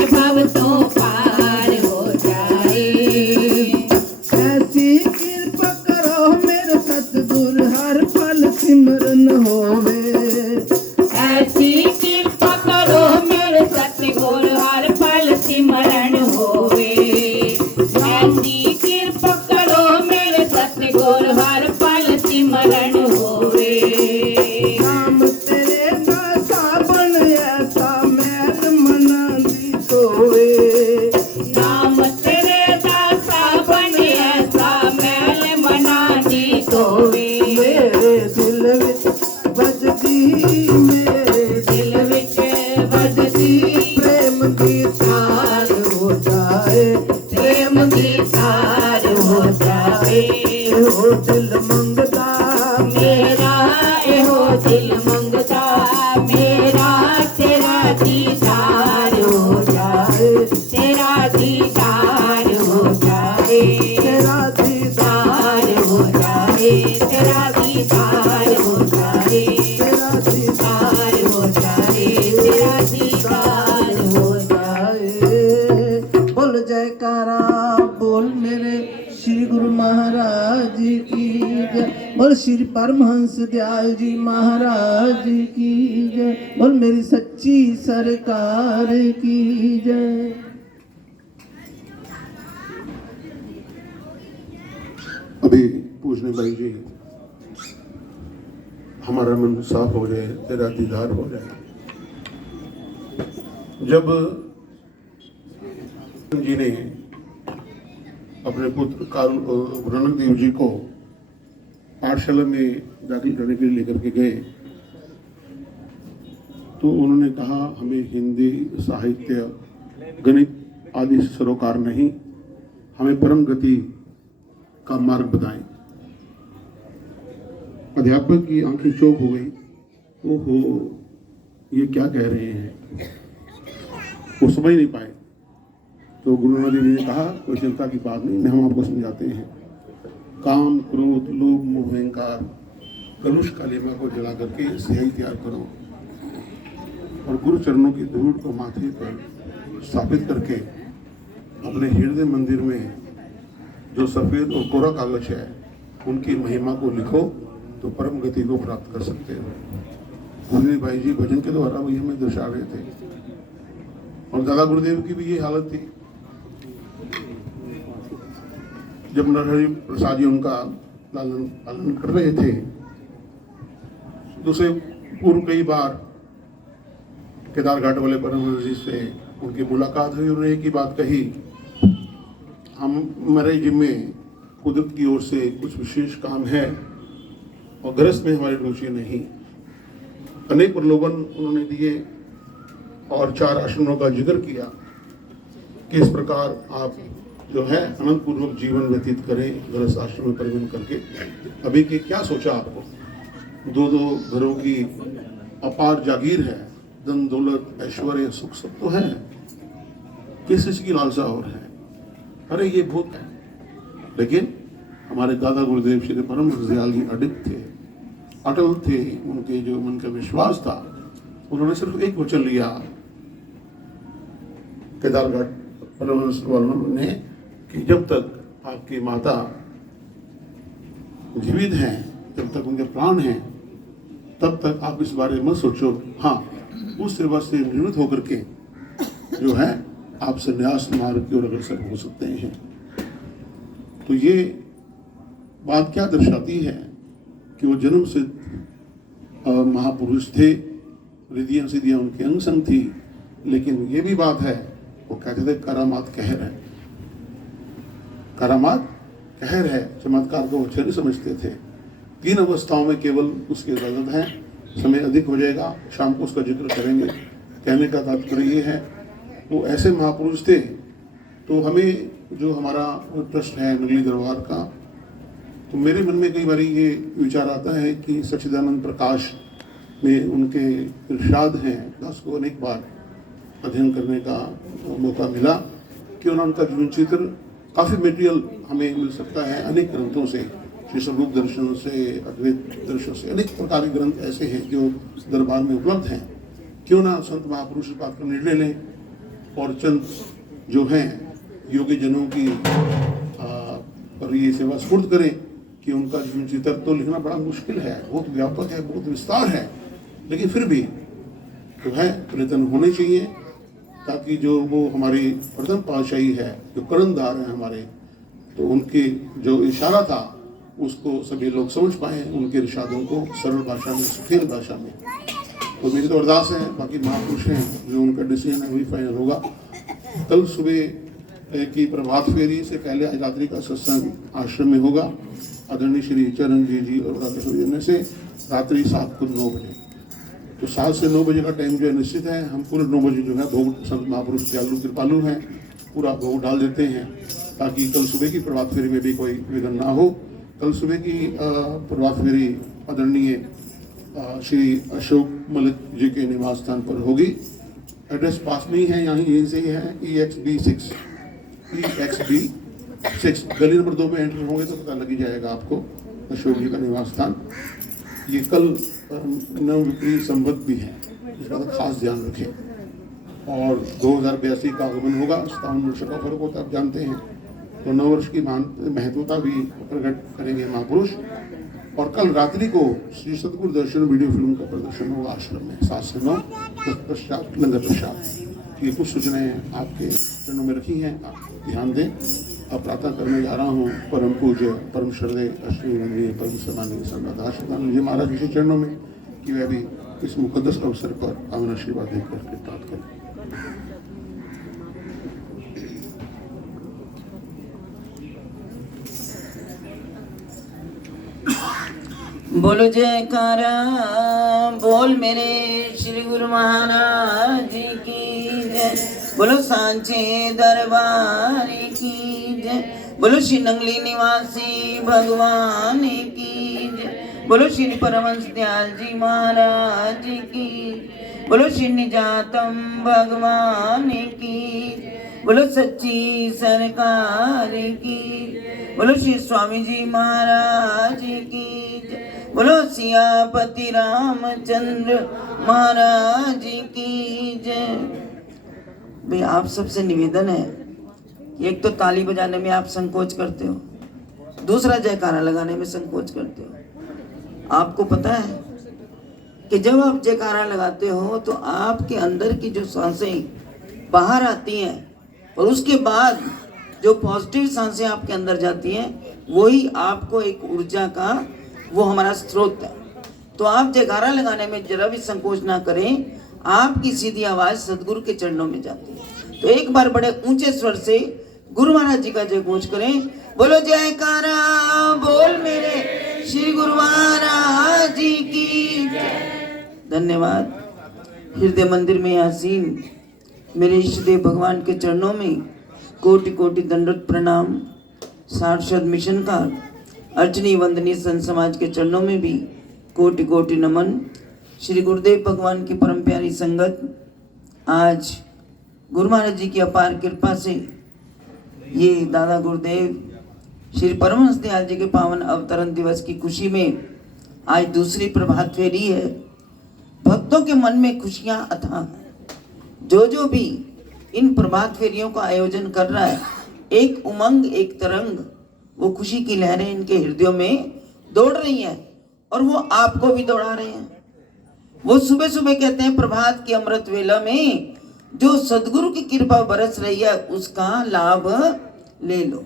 ए भव तो पार हो जाए ऐसी कृपा करो मेरे सतगुर हर पल सिमरन होवे ऐसी कृपा करो मेरे सतगुर हर पल सिमरन होवे ऐसी कृपा करो मेरे सतगुर हर पल सिमरन होवे नाम तेरे दा साबन ऐसा मैल मना दी धोवे नाम तेरे दा साबन ऐसा मैल मना दी धोवे मेरे दिल विच वजदी मेरे दिल विच वजदी प्रेम दी तार हो जाए प्रेम दी तार हो जाए एहो दिल मंगदा मेरा एहो दिल मंगदा मेरा तेरा दीदार हो जाए तेरा दीदार हो जाए तेरा दीदार दीदार हो जाए तेरा दीदार हो जाए तेरा दीदार दीदार हो जाए तेरा दीदार हो जाए बोल जयकारा बोल मेरे श्री गुरु महाराज की जय बोल श्री परमहंस दयाल जी महाराज की जय बोल मेरी सच्ची सरकार की जय। अभी पूछने भाई जी हमारा मन साफ हो जाए तेरा दीदार हो जाए जब जी ने अपने पुत्र गुरु नानक देव जी को पाठशाला में दाखिल करने के लिए लेकर के गए तो उन्होंने कहा हमें हिंदी साहित्य गणित आदि सरोकार नहीं, हमें परम गति का मार्ग बताएं। अध्यापक की आंखें चौक हो गई, ओहो ये क्या कह रहे हैं, वो समझ नहीं पाए। तो गुरु नानक देव जी ने कहा कोई चिंता की बात नहीं, हम आपको समझाते हैं। काम, क्रोध, लोभ, मोह, अहंकार, कलुष कालिमा को जला करके स्याही तैयार करो और गुरु चरणों की धूल को माथे पर स्थापित करके अपने हृदय मंदिर में जो सफेद और कोरा कागज है उनकी महिमा को लिखो तो परम गति को प्राप्त कर सकते हो। गुरुदेव भाई जी भजन के द्वारा वही हमें दर्शा रहे थे और दादा गुरुदेव की भी ये हालत थी। जब नरहरि प्रसाद जी उनका लालन पालन कर रहे थे तो उसे पूर्व कई बार केदार घाट वाले परमहंस जी से उनकी मुलाकात हुई। उन्होंने एक ही बात कही, हमारे जिम्मे कुदरत की ओर से कुछ विशेष काम है और गृहस्थ में हमारी रुचि नहीं। अनेक प्रलोभन उन्होंने दिए और 4 आश्रमों का जिक्र किया कि इस प्रकार आप जो है अनंत पूर्वक जीवन व्यतीत करें गृहस्थ आश्रम में परिगण करके। अभी की क्या सोचा आपको, 2 घरों की अपार जागीर है, धन दौलत ऐश्वर्य सुख सब तो है, किस चीज की लालसा और है, अरे ये भूत है। लेकिन हमारे दादा गुरुदेव श्री परमहंस दयाल जी अडिग थे, अटल थे, उनके जो मन का विश्वास था, उन्होंने सिर्फ एक वचन लिया केदारघाट परमहंस वालों ने कि जब तक आपकी माता जीवित हैं, जब तक उनके प्राण हैं, तब तक आप इस बारे में मत सोचो। हाँ, उस सेवा से निवृत्त होकर के जो है आप संन्यास मार्ग की ओर अग्रसर हो सकते हैं। तो ये बात क्या दर्शाती है कि वो जन्म से महापुरुष थे, रिद्धियां सिद्धियां उनके अंग संग थी। लेकिन ये भी बात है, वो कहते थे करामात कहर है, करामात कहर है, चमत्कार को अच्छे नहीं समझते थे। 3 अवस्थाओं में केवल उसकी इजाजत है। समय अधिक हो जाएगा, शाम को उसका जिक्र करेंगे। कहने का तात्पर्य ये है वो ऐसे महापुरुष थे। तो हमें जो हमारा ट्रस्ट है नगली दरबार का, तो मेरे मन में कई बार ये विचार आता है कि सच्चिदानंद प्रकाश में उनके इरशाद हैं, दास को अनेक बार अध्ययन करने का मौका मिला कि उनका जीवन चित्र काफ़ी मटेरियल हमें मिल सकता है अनेक ग्रंथों से, श्री स्वरूप दर्शन से, अद्वैत दर्शन से, अनेक प्रकार के ग्रंथ ऐसे हैं जो दरबार में उपलब्ध हैं। क्यों ना संत महापुरुष इस बात का निर्णय लें और चंद जो हैं योगी जनों की पर ये सेवा स्फूर्त करें कि उनका जीवन चित्र तो लिखना बड़ा मुश्किल है, बहुत व्यापक है, बहुत विस्तार है, लेकिन फिर भी जो है प्रयत्न होने चाहिए ताकि जो वो हमारी प्रथम पातशाही है, जो कर्णधार है हमारे, तो उनकी जो इशारा था उसको सभी लोग समझ पाएँ, उनके इरशादों को सरल भाषा में, सुखेल भाषा में। तो मेरी तो अरदास है, बाकी महापुरुष हैं जो उनका डिसीजन है वही फाइनल होगा। कल सुबह की प्रभात फेरी से पहले आज रात्रि का सत्संग आश्रम में होगा। आदरणीय श्री चरणजीत जी और राधा से रात्रि 7 को 9 बजे, तो 7 से 9 बजे का टाइम जो है निश्चित है। हम पूरे 9 बजे जो है भोग संत महापुरुष दयालु कृपालु हैं, पूरा भोग डाल देते हैं ताकि कल सुबह की प्रभात फेरी में भी कोई विघ्न ना हो। कल सुबह की प्रभात फेरी आदरणीय श्री अशोक मलिक जी के निवास स्थान पर होगी। एड्रेस पास में ही है, यहाँ यहीं से ही है, EXB6 गली नंबर 2 में एंटर होंगे तो पता लग ही जाएगा आपको अशोक जी का निवास स्थान। ये कल नवविक्री संवत भी है, इसका तो खास ध्यान रखें। और 2082 का आगमन होगा, 57 वर्ष का फर्क होता है, आप जानते हैं। तो 9 वर्ष की महत्वता भी प्रकट करेंगे महापुरुष। और कल रात्रि को श्री सतगुरु दर्शन वीडियो फिल्म का प्रदर्शन होगा आश्रम में 7 से 9, पश्चात लंगर प्रसाद। ये कुछ सूचनाएं आपके चरणों में रखी हैं, आप ध्यान दें। अब प्रार्थना करने जा रहा हूँ परम पूज्य परम श्रद्धेय अश्विनी परम सम्मानीय संत जी महाराज जी के चरणों में कि वह भी इस मुकद्दस अवसर पर आशीर्वाद देकर प्राप्त करें। बोलो जयकारा बोल मेरे श्री गुरु महाराज की जय। बोलो सांचे दरबार की जय। बोलो श्री नंगली निवासी भगवान की जय। बोलो श्री परमहंस दयाल जी महाराज की। बोलो श्री निजातम भगवान की। बोलो सच्ची सरकार की। बोलो श्री स्वामी जी महाराज की जय। बोलो सियापति रामचंद्र महाराज की जय। भाई आप सबसे निवेदन है, एक तो ताली बजाने में आप संकोच करते हो, दूसरा जयकारा लगाने में संकोच करते हो। आपको पता है कि जब आप जयकारा लगाते हो तो आपके अंदर की जो सांसें बाहर आती हैं और उसके बाद जो पॉजिटिव सांसें आपके अंदर जाती हैं वही आपको एक ऊर्जा का वो हमारा स्रोत है। तो आप जयकारा लगाने में जरा भी संकोच ना करें, आपकी सीधी आवाज सदगुरु के चरणों में जाती है। तो एक बार बड़े ऊंचे स्वर से गुरु महाराज जी का जय घोष करें। बोलो जयकारा बोल मेरे श्री गुरु महाराज जी की जय। धन्यवाद। हृदय मंदिर में आसीन मेरे इष्ट देव भगवान के चरणों में कोटि कोटि दंडवत प्रणाम। सारस्वत मिशन का अर्चनी वंदनीय संत समाज के चरणों में भी कोटि कोटि नमन। श्री गुरुदेव भगवान की परम प्यारी संगत, आज गुरु महाराज जी की अपार कृपा से ये दादा गुरुदेव श्री परमहंस दयाल जी के पावन अवतरण दिवस की खुशी में आज दूसरी प्रभात फेरी है। भक्तों के मन में खुशियां अथाह हैं। जो भी इन प्रभात फेरियों का आयोजन कर रहा है, एक उमंग एक तरंग, वो खुशी की लहरें इनके हृदयों में दौड़ रही हैं और वो आपको भी दौड़ा रहे हैं। वो सुबह सुबह कहते हैं प्रभात की अमृत वेला में जो सदगुरु की कृपा बरस रही है उसका लाभ ले लो।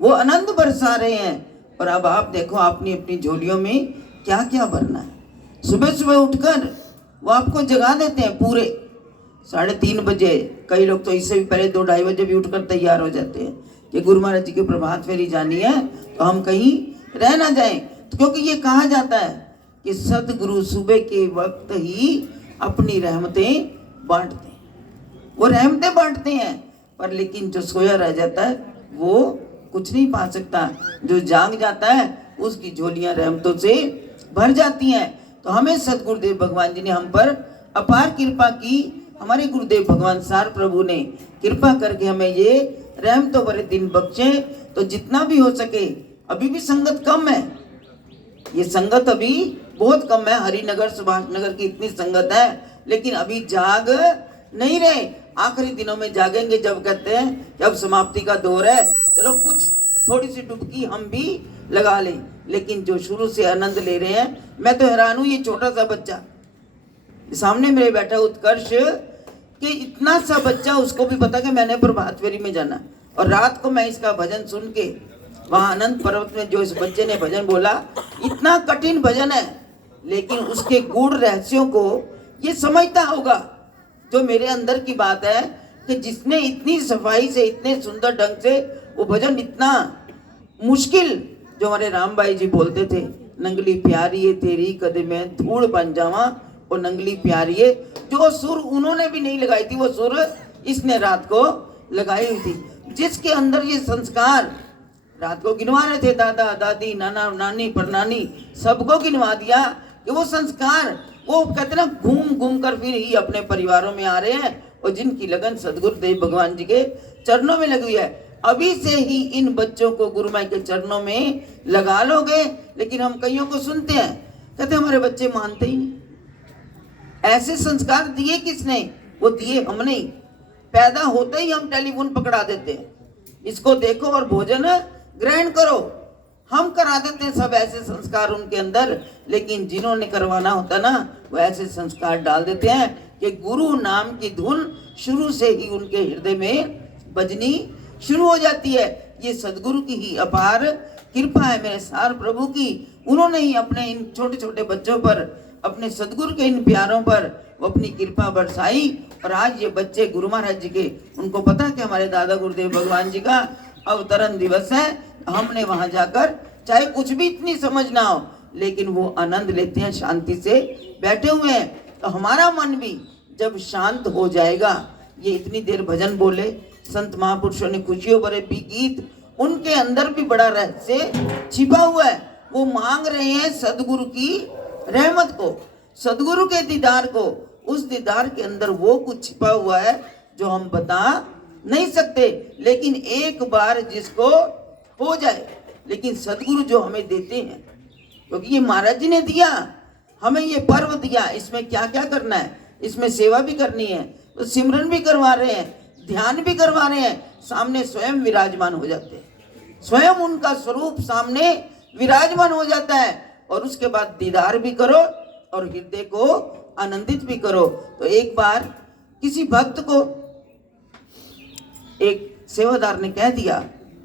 वो आनंद बरसा रहे हैं और अब आप देखो आपने अपनी झोलियों में क्या क्या भरना है। सुबह सुबह उठकर वो आपको जगा देते हैं पूरे 3:30 बजे। कई लोग तो इससे भी पहले 2-2:30 बजे भी उठकर तैयार हो जाते हैं कि गुरु महाराज जी की प्रभात फेरी जानी है तो हम कहीं रह ना जाएं। तो क्योंकि ये कहा जाता है कि सतगुरु सुबह के वक्त ही अपनी रहमतें बांटते हैं। वो रहमतें बांटते हैं पर लेकिन जो सोया रह जाता है वो कुछ नहीं पा सकता। जो जाग जाता है उसकी झोलियां रहमतों से भर जाती हैं। तो हमें सतगुरुदेव भगवान जी ने हम पर अपार कृपा की। हमारे गुरुदेव भगवान सार प्रभु ने कृपा करके हमें ये रहमतों भरे दिन बख्शे। तो जितना भी हो सके, अभी भी संगत कम है, ये संगत अभी बहुत कम है। हरिनगर सुभाष नगर की इतनी संगत है लेकिन अभी जाग नहीं रहे। आखिरी दिनों में जागेंगे जब कहते हैं जब समाप्ति का दौर है, चलो कुछ थोड़ी सी डुबकी हम भी लगा लें। लेकिन जो शुरू से आनंद ले रहे हैं, मैं तो हैरान हूँ। ये छोटा सा बच्चा सामने मेरे बैठा उत्कर्ष, कि इतना सा बच्चा उसको भी पता कि मैंने प्रभात फेरी में जाना। और रात को मैं इसका भजन सुन के वहाँ अनंत पर्वत में जो इस बच्चे ने भजन बोला, इतना कठिन भजन है लेकिन उसके गूढ़ रहस्यों को ये समझता होगा। जो मेरे अंदर की बात है कि जिसने इतनी सफाई से इतने सुंदर ढंग से वो भजन, इतना मुश्किल, जो हमारे राम भाई जी बोलते थे, नंगली प्यारी तेरी कदमे धूड़ बन जावा, और नंगली प्यारी, जो सुर उन्होंने भी नहीं लगाई थी वो सुर इसने रात को लगाई हुई थी। जिसके अंदर ये संस्कार रात को गिनवा रहे थे, दादा दादी नाना नानी परनानी सबको गिनवा दिया कि वो संस्कार वो कहते ना घूम घूम कर फिर ही अपने परिवारों में आ रहे हैं। और जिनकी लगन सदगुरुदेव भगवान जी के चरणों में लगी हुई है, अभी से ही इन बच्चों को गुरु माई के चरणों में लगा लोगे। लेकिन हम कईयों को सुनते हैं, कहते हमारे बच्चे मानते ही नहीं। ऐसे संस्कार दिए किसने? वो दिए हमने ही। पैदा होते ही हम टेलीफोन पकड़ा देते हैं, इसको देखो और भोजन ग्रहण करो। हम करा देते हैं सब ऐसे संस्कार उनके अंदर, लेकिन जिन्होंने करवाना होता ना वो ऐसे संस्कार डाल देते हैं कि गुरु नाम की धुन शुरू से ही उनके हृदय में बजनी शुरू हो जाती है। ये सदगुरु की ही अपार कृपा है, मेरे सार प्रभु की। उन्होंने ही अपने इन छोटे छोटे बच्चों पर, अपने सदगुरु के इन प्यारों पर वो अपनी कृपा बरसाई। और आज ये बच्चे गुरु महाराज जी के, उनको पता है कि हमारे दादा गुरुदेव भगवान जी का अवतरण दिवस है। हमने वहां जाकर, चाहे कुछ भी इतनी समझ ना हो, लेकिन वो आनंद लेते हैं, शांति से बैठे हुए हैं। तो हमारा मन भी जब शांत हो जाएगा, ये इतनी देर भजन बोले, संत महापुरुषों ने खुशियों भरे भी गीत, उनके अंदर भी बड़ा रहस्य छिपा हुआ है। वो मांग रहे हैं सदगुरु की रहमत को, सदगुरु के दीदार को। उस दीदार के अंदर वो कुछ छिपा हुआ है जो हम बता नहीं सकते, लेकिन एक बार जिसको हो जाए। लेकिन सदगुरु जो हमें देते हैं, क्योंकि ये महाराज जी ने दिया हमें, ये पर्व दिया, इसमें क्या क्या करना है, इसमें सेवा भी करनी है, तो सिमरन भी करवा रहे हैं, ध्यान भी करवा रहे हैं, सामने स्वयं विराजमान हो जाते हैं, स्वयं उनका स्वरूप सामने विराजमान हो जाता है। और उसके बाद दीदार भी करो और हृदय को आनंदित भी करो। तो एक बार किसी भक्त को एक सेवादार ने कह दिया,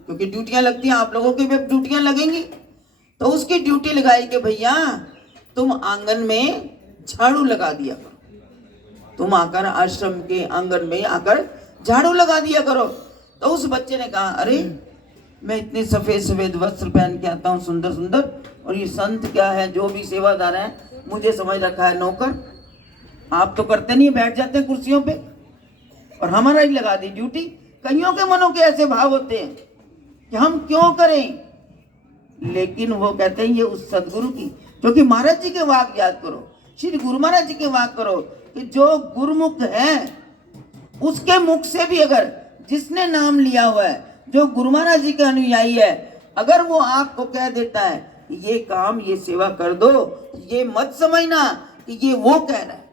क्योंकि ड्यूटियां लगती हैं, आप लोगों की भी ड्यूटियां लगेंगी, तो उसकी ड्यूटी लगाई कि भैया तुम आंगन में झाड़ू लगा दिया करो, तुम आकर आश्रम के आंगन में आकर झाड़ू लगा दिया करो। तो उस बच्चे ने कहा, अरे मैं इतने सफेद सफेद वस्त्र पहन के आता हूँ, सुंदर सुंदर, और ये संत क्या है, जो भी सेवादार हैं, मुझे समझ रखा है नौकर। आप तो करते नहीं, बैठ जाते हैं कुर्सियों पे, और हमारा ही लगा दी ड्यूटी। कईयों के मनों के ऐसे भाव होते हैं कि हम क्यों करें, लेकिन वो कहते हैं ये उस सदगुरु की, क्योंकि महाराज जी के वाक याद करो, श्री गुरु महाराज जी के वाक करो कि जो गुरुमुख है उसके मुख से भी, अगर जिसने नाम लिया हुआ है, जो गुरु महाराज जी का अनुयायी है, अगर वो आपको कह देता है ये काम, ये सेवा कर दो, ये मत समझना कि ये वो कह रहा है,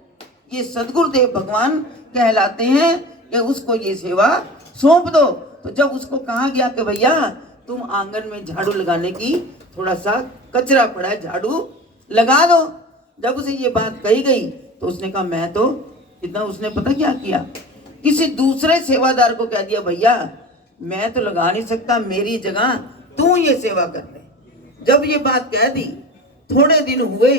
ये सदगुरुदेव भगवान कहलाते हैं कि उसको ये सेवा सौंप दो। तो जब उसको कहा गया कि भैया तुम आंगन में झाड़ू लगाने की, थोड़ा सा कचरा पड़ा है, झाड़ू लगा दो, जब उसे ये बात कही गई तो उसने कहा मैं तो इतना, उसने पता क्या किया, किसी दूसरे सेवादार को कह दिया, भैया मैं तो लगा नहीं सकता, मेरी जगह तू ये सेवा कर ले। जब ये बात कह दी, थोड़े दिन हुए,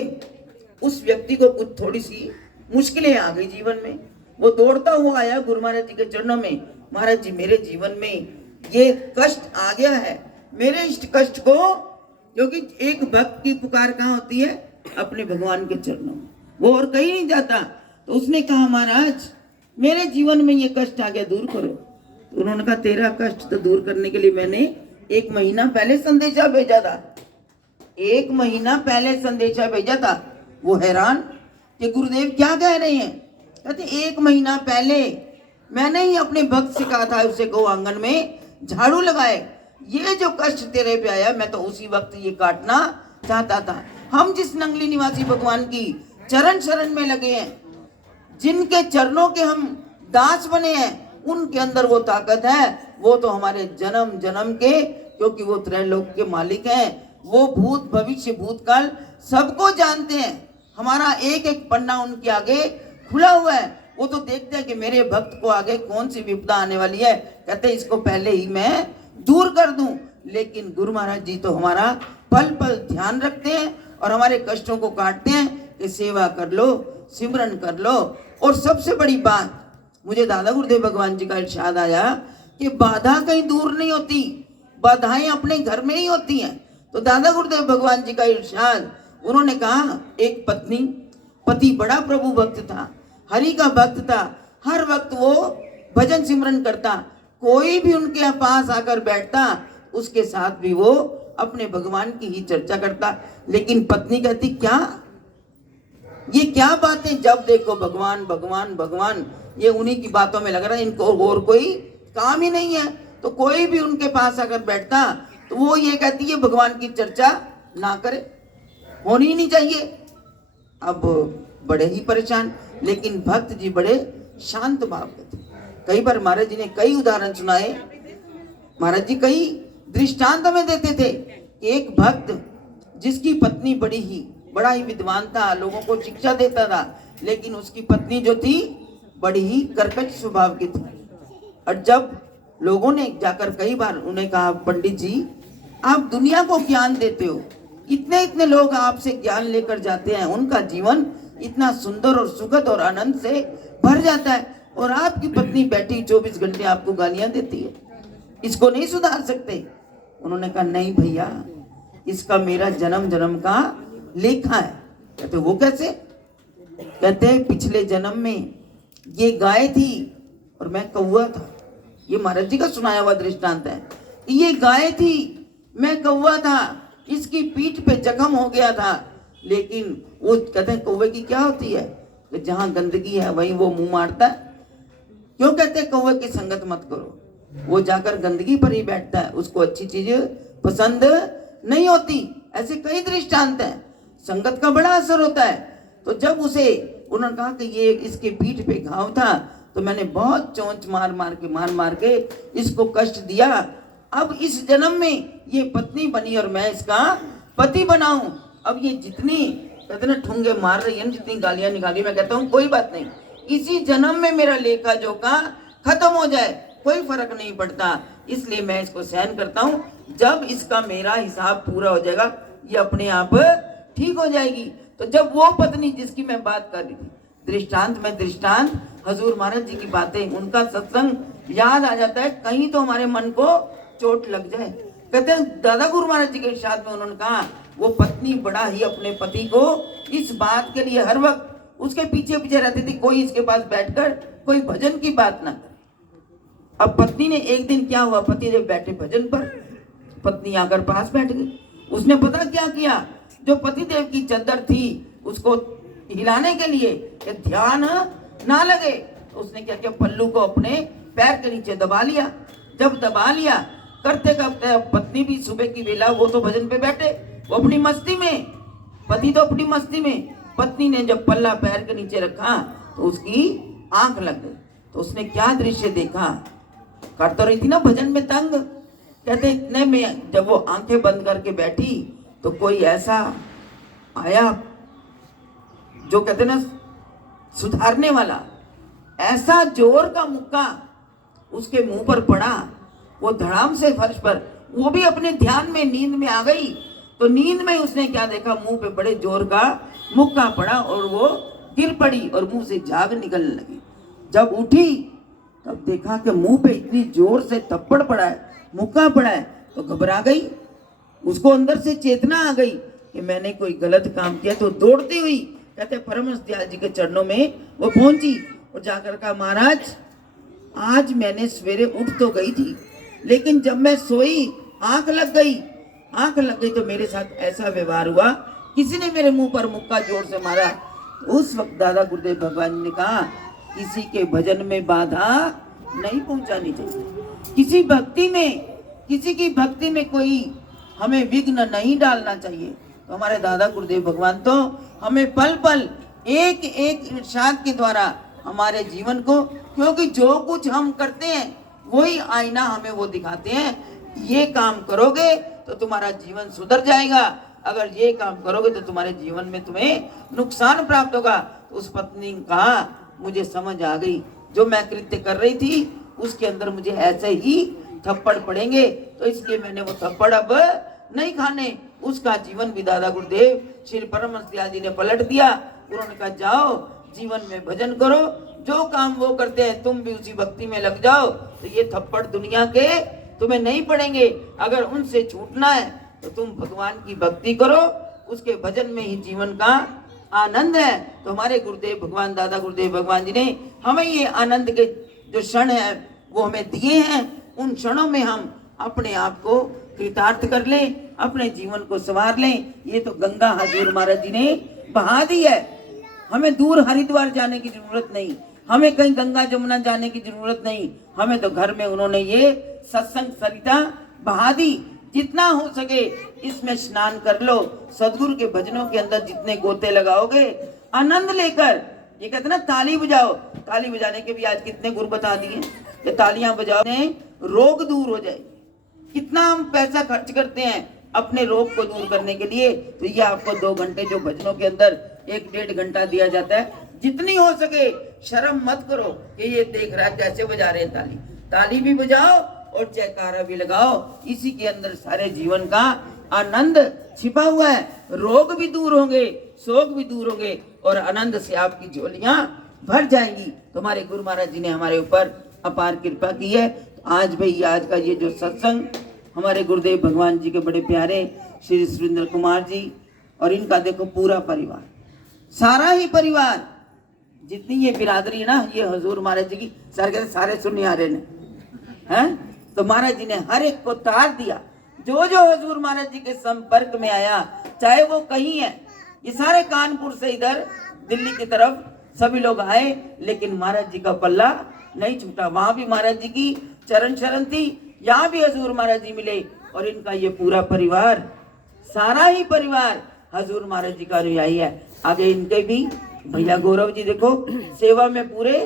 उस व्यक्ति को कुछ थोड़ी सी मुश्किलें आ गई जीवन में। वो दौड़ता हुआ आया गुरु महाराज जी के चरणों में, महाराज जी मेरे जीवन में ये कष्ट आ गया है, मेरे इष्ट कष्ट को, क्योंकि एक भक्त की पुकार कहाँ होती है, अपने भगवान के चरणों में, वो और कहीं नहीं जाता। तो उसने कहा महाराज मेरे जीवन में ये कष्ट आ गया, दूर करो। तो उन्होंने कहा तेरा कष्ट तो दूर करने के लिए मैंने 1 महीना पहले संदेशा भेजा था, 1 महीना पहले संदेशा भेजा था। वो हैरान कि गुरुदेव क्या कह रहे हैं, कहते 1 महीना पहले मैंने ही अपने भक्त से कहा था उसे गौ आंगन में झाड़ू लगाए, ये जो कष्ट तेरे पे आया मैं तो उसी वक्त ये काटना चाहता था। हम जिस नंगली निवासी भगवान की चरण शरण में लगे हैं, जिनके चरणों के हम दास बने हैं, उनके अंदर वो ताकत है, वो तो हमारे जन्म जन्म के, क्योंकि वो त्रैलोक के मालिक हैं, वो भूत भविष्य भूतकाल सबको जानते हैं। हमारा एक एक पन्ना उनके आगे खुला हुआ है, वो तो देखते हैं कि मेरे भक्त को आगे कौन सी विपदा आने वाली है, कहते हैं इसको पहले ही मैं दूर कर दूं। लेकिन गुरु महाराज जी तो हमारा पल पल ध्यान रखते हैं और हमारे कष्टों को काटते हैं कि सेवा कर लो, सिमरन कर लो। और सबसे बड़ी बात, मुझे दादा गुरुदेव भगवान जी का इरशाद आया कि बाधा कहीं दूर नहीं होती, बाधाएं अपने घर में ही होती हैं। तो दादा गुरुदेव भगवान जी का इरशाद, उन्होंने कहा एक पत्नी, पति बड़ा प्रभु भक्त था, हरि का भक्त था, हर वक्त वो भजन सिमरन करता, कोई भी उनके पास आकर बैठता उसके साथ भी वो अपने भगवान की ही चर्चा करता। लेकिन पत्नी कहती क्या, ये क्या बातें, जब देखो भगवान भगवान भगवान, ये उन्हीं की बातों में लग रहा है, इनको और कोई काम ही नहीं है। तो कोई भी उनके पास अगर बैठता तो वो ये कहती है भगवान की चर्चा ना करे, होनी ही नहीं चाहिए। अब बड़े ही परेशान, लेकिन भक्त जी बड़े शांत भाव के थे। कई बार महाराज जी ने कई उदाहरण सुनाए, महाराज जी कई दृष्टांत हमें देते थे। एक भक्त जिसकी पत्नी बड़ा ही विद्वान था, लोगों को शिक्षा देता था, लेकिन उसकी पत्नी जो थी बड़ी ही कर्कश स्वभाव की थी। और जब लोगों ने जाकर कई बार उन्हें कहा, पंडित जी आप दुनिया को ज्ञान देते हो, इतने इतने लोग आपसे ज्ञान लेकर जाते हैं, उनका जीवन इतना सुंदर और सुखद और आनंद से भर जाता है, और आपकी पत्नी बैठी 24 घंटे आपको गालियां देती है, इसको नहीं सुधार सकते? उन्होंने कहा नहीं भैया, इसका मेरा जन्म जन्म का लेखा है। कहते वो कैसे? कहते पिछले जन्म में ये गाय थी और मैं कौवा था। ये महाराज जी का सुनाया हुआ दृष्टांत है। ये गाय थी, मैं कौवा था, इसकी पीठ पे जख्म हो गया था। लेकिन वो कहते हैं कौवे की क्या होती है कि जहां गंदगी है वहीं वो मुंह मारता है। क्यों कहते हैं कौवे की संगत मत करो? वो जाकर गंदगी पर ही बैठता है, उसको अच्छी चीज पसंद नहीं होती। ऐसे कई दृष्टांत हैं। संगत का बड़ा असर होता है। तो जब उसे उन्होंने कहा कि ये इसके पीठ पे घाव था तो मैंने बहुत चोंच मार मार के इसको कष्ट दिया। अब इस जन्म में ये पत्नी बनी और मैं इसका पति बनाऊं। अब ये जितनी कहते ना ठुंगे मार रही है, जितनी गालियां निकाली, मैं कहता हूँ कोई बात नहीं, इसी जन्म में मेरा लेखा जोखा खत्म हो जाए, कोई फर्क नहीं पड़ता। इसलिए मैं इसको सहन करता हूँ। जब इसका मेरा हिसाब पूरा हो जाएगा ये अपने आप ठीक हो जाएगी। तो जब वो पत्नी जिसकी मैं बात कर रही थी, दृष्टांत में दृष्टांत हजूर महाराज जी की बातें, उनका सत्संग याद आ जाता है, कहीं तो हमारे मन को चोट लग जाए। कहते हैं दादा गुरु महाराज जी के इरशाद में उन्होंने कहा वो पत्नी बड़ा ही अपने पति को इस बात के लिए हर वक्त उसके पीछे पीछे रहती थी, कोई इसके पास बैठकर कोई भजन की बात ना करे। अब पत्नी ने एक दिन क्या हुआ, पति जब बैठे भजन पर, पत्नी आकर पास बैठ गई। उसने पता क्या किया, जो पतिदेव की चद्दर थी उसको हिलाने के लिए कि ध्यान ना लगे, तो उसने क्या किया, पल्लू को अपने पैर के नीचे दबा लिया। जब दबा लिया करते करते पत्नी भी सुबह की वेला, वो तो भजन पे बैठे, वो अपनी मस्ती में, पति तो अपनी मस्ती में। पत्नी ने जब पल्ला पैर के नीचे रखा तो उसकी आंख लग गई। तो उसने क्या दृश्य देखा, कर तो रही थी ना भजन में तंग। कहते इतने में जब वो आंखें बंद करके बैठी तो कोई ऐसा आया जो कहते ना सुधारने वाला, ऐसा जोर का मुक्का उसके मुंह पर पड़ा, वो धड़ाम से फर्श पर, वो भी अपने ध्यान में नींद में आ गई। तो नींद में उसने क्या देखा, मुंह पे बड़े जोर का मुक्का पड़ा और वो गिर पड़ी और मुंह से झाग निकलने लगी। जब उठी तब देखा कि मुंह पे इतनी जोर से थप्पड़ पड़ा है, मुक्का पड़ा है, तो घबरा गई। उसको अंदर से चेतना आ गई कि मैंने कोई गलत काम किया। तो दौड़ती हुई कहते परमहंस दयाल जी के चरणों में वो पहुंची और जाकर कहा महाराज आज मैंने सवेरे उठ तो गई थी, लेकिन जब मैं सोई आंख लग गई तो मेरे साथ ऐसा व्यवहार हुआ, किसी ने मेरे मुंह पर मुक्का जोर से मारा। उस वक्त दादा गुरुदेव भगवान जी ने कहा किसी के भजन में बाधा नहीं पहुंचानी चाहिए, किसी की भक्ति में कोई हमें विघ्न नहीं डालना चाहिए। तो हमारे दादा गुरुदेव भगवान तो हमें पल पल एक एक इरशाद के द्वारा हमारे जीवन को, क्योंकि जो कुछ हम करते हैं वही आईना हमें वो दिखाते हैं। ये काम करोगे तो तुम्हारा जीवन सुधर जाएगा, अगर ये काम करोगे तो तुम्हारे जीवन में तुम्हें नुकसान प्राप्त होगा। तो उस पत्नी ने कहा मुझे समझ आ गई, जो मैं कृत्य कर रही थी उसके अंदर मुझे ऐसे ही थप्पड़ पड़ेंगे, तो इसलिए मैंने वो थप्पड़ अब नहीं खाने। उसका जीवन भी दादा गुरुदेव श्री परमहंस दयाल जी ने पलट दिया। उन्होंने कहा जाओ जीवन में भजन करो, जो काम वो करते हैं तुम भी उसी भक्ति में लग जाओ, तो ये थप्पड़ दुनिया के तुम्हें नहीं पड़ेंगे। अगर उनसे छूटना है तो तुम भगवान की भक्ति करो, उसके भजन में ही जीवन का आनंद है। तो हमारे गुरुदेव भगवान दादा गुरुदेव भगवान जी ने हमें ये आनंद के जो क्षण है वो हमें दिए हैं। उन क्षणों में हम अपने आप को कृतार्थ कर लें, अपने जीवन को संवार लें। ये तो गंगा हजूर महाराज जी ने बहा दी है, हमें दूर हरिद्वार जाने की जरूरत नहीं, हमें कहीं गंगा जमुना जाने की जरूरत नहीं, हमें तो घर में उन्होंने ये सत्संग सरिता बहा दी। जितना हो सके इसमें स्नान कर लो, सदगुरु के भजनों के अंदर जितने गोते लगाओगे आनंद लेकर, ये कहते ना ताली बजाओ, ताली बजाने के भी आज कितने गुरु बता दिए कि तालियां बजाओ रोग दूर हो जाए। कितना हम पैसा खर्च करते हैं अपने रोग को दूर करने के लिए, तो ये आपको 2 घंटे जो भजनों के अंदर 1-1.5 घंटा दिया जाता है, जितनी हो सके शर्म मत करो कि ये देख रहा है कैसे बजा रहे हैं ताली, ताली भी बजाओ और जयकारा भी लगाओ। इसी के अंदर सारे जीवन का आनंद छिपा हुआ है। रोग भी दूर होंगे, शोक भी दूर होंगे और आनंद से आपकी झोलियां भर जाएंगी। तो हमारे गुरु महाराज जी ने हमारे ऊपर अपार कृपा की है। तो आज भाई आज का ये जो सत्संग हमारे गुरुदेव भगवान जी के बड़े प्यारे श्री सुरेंद्र कुमार जी और इनका देखो पूरा परिवार, सारा ही परिवार, जितनी ये बिरादरी है ना, ये हजूर महाराज जी की सारे सुनियारे ने हैं, तो महाराज जी ने हर एक को तार दिया। जो जो हजूर महाराज जी के संपर्क में आया, चाहे वो कहीं है, ये सारे कानपुर से इधर दिल्ली की तरफ सभी लोग आए, लेकिन महाराज जी का पल्ला नहीं छूटा। वहां भी महाराज जी की चरण शरण थी, यहाँ भी हजूर महाराज जी मिले, और इनका ये पूरा परिवार, सारा ही परिवार हजूर महाराज जी का अनुयायी है। आगे इनके भी भैया गौरव जी देखो सेवा में पूरे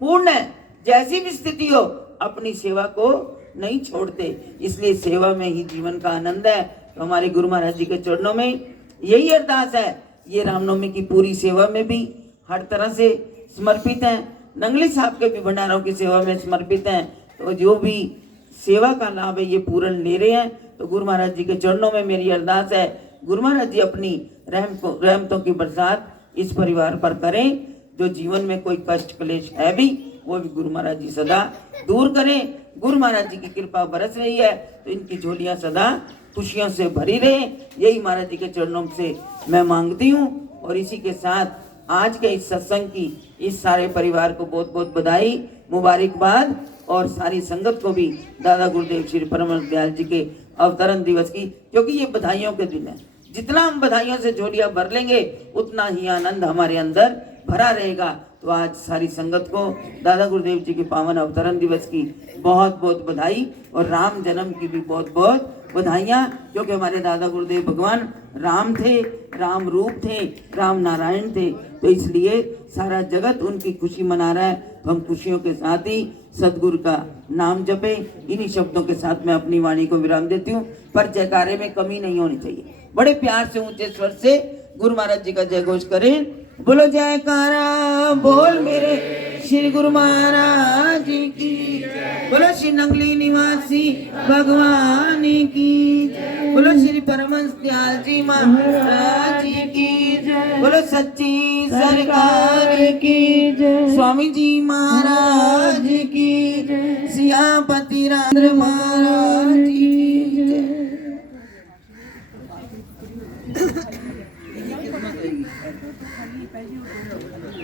पूर्ण है, जैसी भी स्थिति हो अपनी सेवा को नहीं छोड़ते, इसलिए सेवा में ही जीवन का आनंद है। तो हमारे गुरु महाराज जी के चरणों में यही अरदास है, ये रामनवमी की पूरी सेवा में भी हर तरह से समर्पित हैं, नंगली साहब के भी भंडारों की सेवा में समर्पित हैं। तो जो भी सेवा का लाभ है ये पूर्ण ले रहे हैं। तो गुरु महाराज जी के चरणों में मेरी अरदास है, गुरु महाराज जी अपनी रहमतों की बरसात इस परिवार पर करें। जो जीवन में कोई कष्ट क्लेश है भी, वो भी गुरु महाराज जी सदा दूर करें। गुरु महाराज जी की कृपा बरस रही है, तो इनकी झोलियां सदा खुशियों से भरी रहे, यही महाराज जी के चरणों से मैं मांगती हूँ। और इसी के साथ आज के इस सत्संग की इस सारे परिवार को बहुत बहुत बधाई, मुबारकबाद, और सारी संगत को भी दादा गुरुदेव श्री परम दयाल जी के अवतरण दिवस की, क्योंकि ये बधाइयों के दिन है। जितना हम बधाइयों से झोलियां भर लेंगे उतना ही आनंद हमारे अंदर भरा रहेगा। तो आज सारी संगत को दादा गुरुदेव जी के पावन अवतरण दिवस की बहुत बहुत बधाई, और राम जन्म की भी बहुत बहुत बधाइयाँ, क्योंकि हमारे दादा गुरुदेव भगवान राम थे, राम रूप थे, राम नारायण थे, तो इसलिए सारा जगत उनकी खुशी मना रहा है। तो हम खुशियों के साथ ही सदगुरु का नाम जपे। इन्हीं शब्दों के साथ मैं अपनी वाणी को विराम देती हूँ, पर जयकारे में कमी नहीं होनी चाहिए। बड़े प्यार से ऊंचे स्वर से गुरु महाराज जी का जय घोष करें। बोलो जयकारा बोल मेरे श्री गुरु महाराज की, बोलो श्री नंगली निवासी भगवान की, बोलो श्री परमहंस दयाल जी महाराज की, बोलो सच्ची सरकार की, स्वामी जी महाराज की, सियापति राम महाराज की।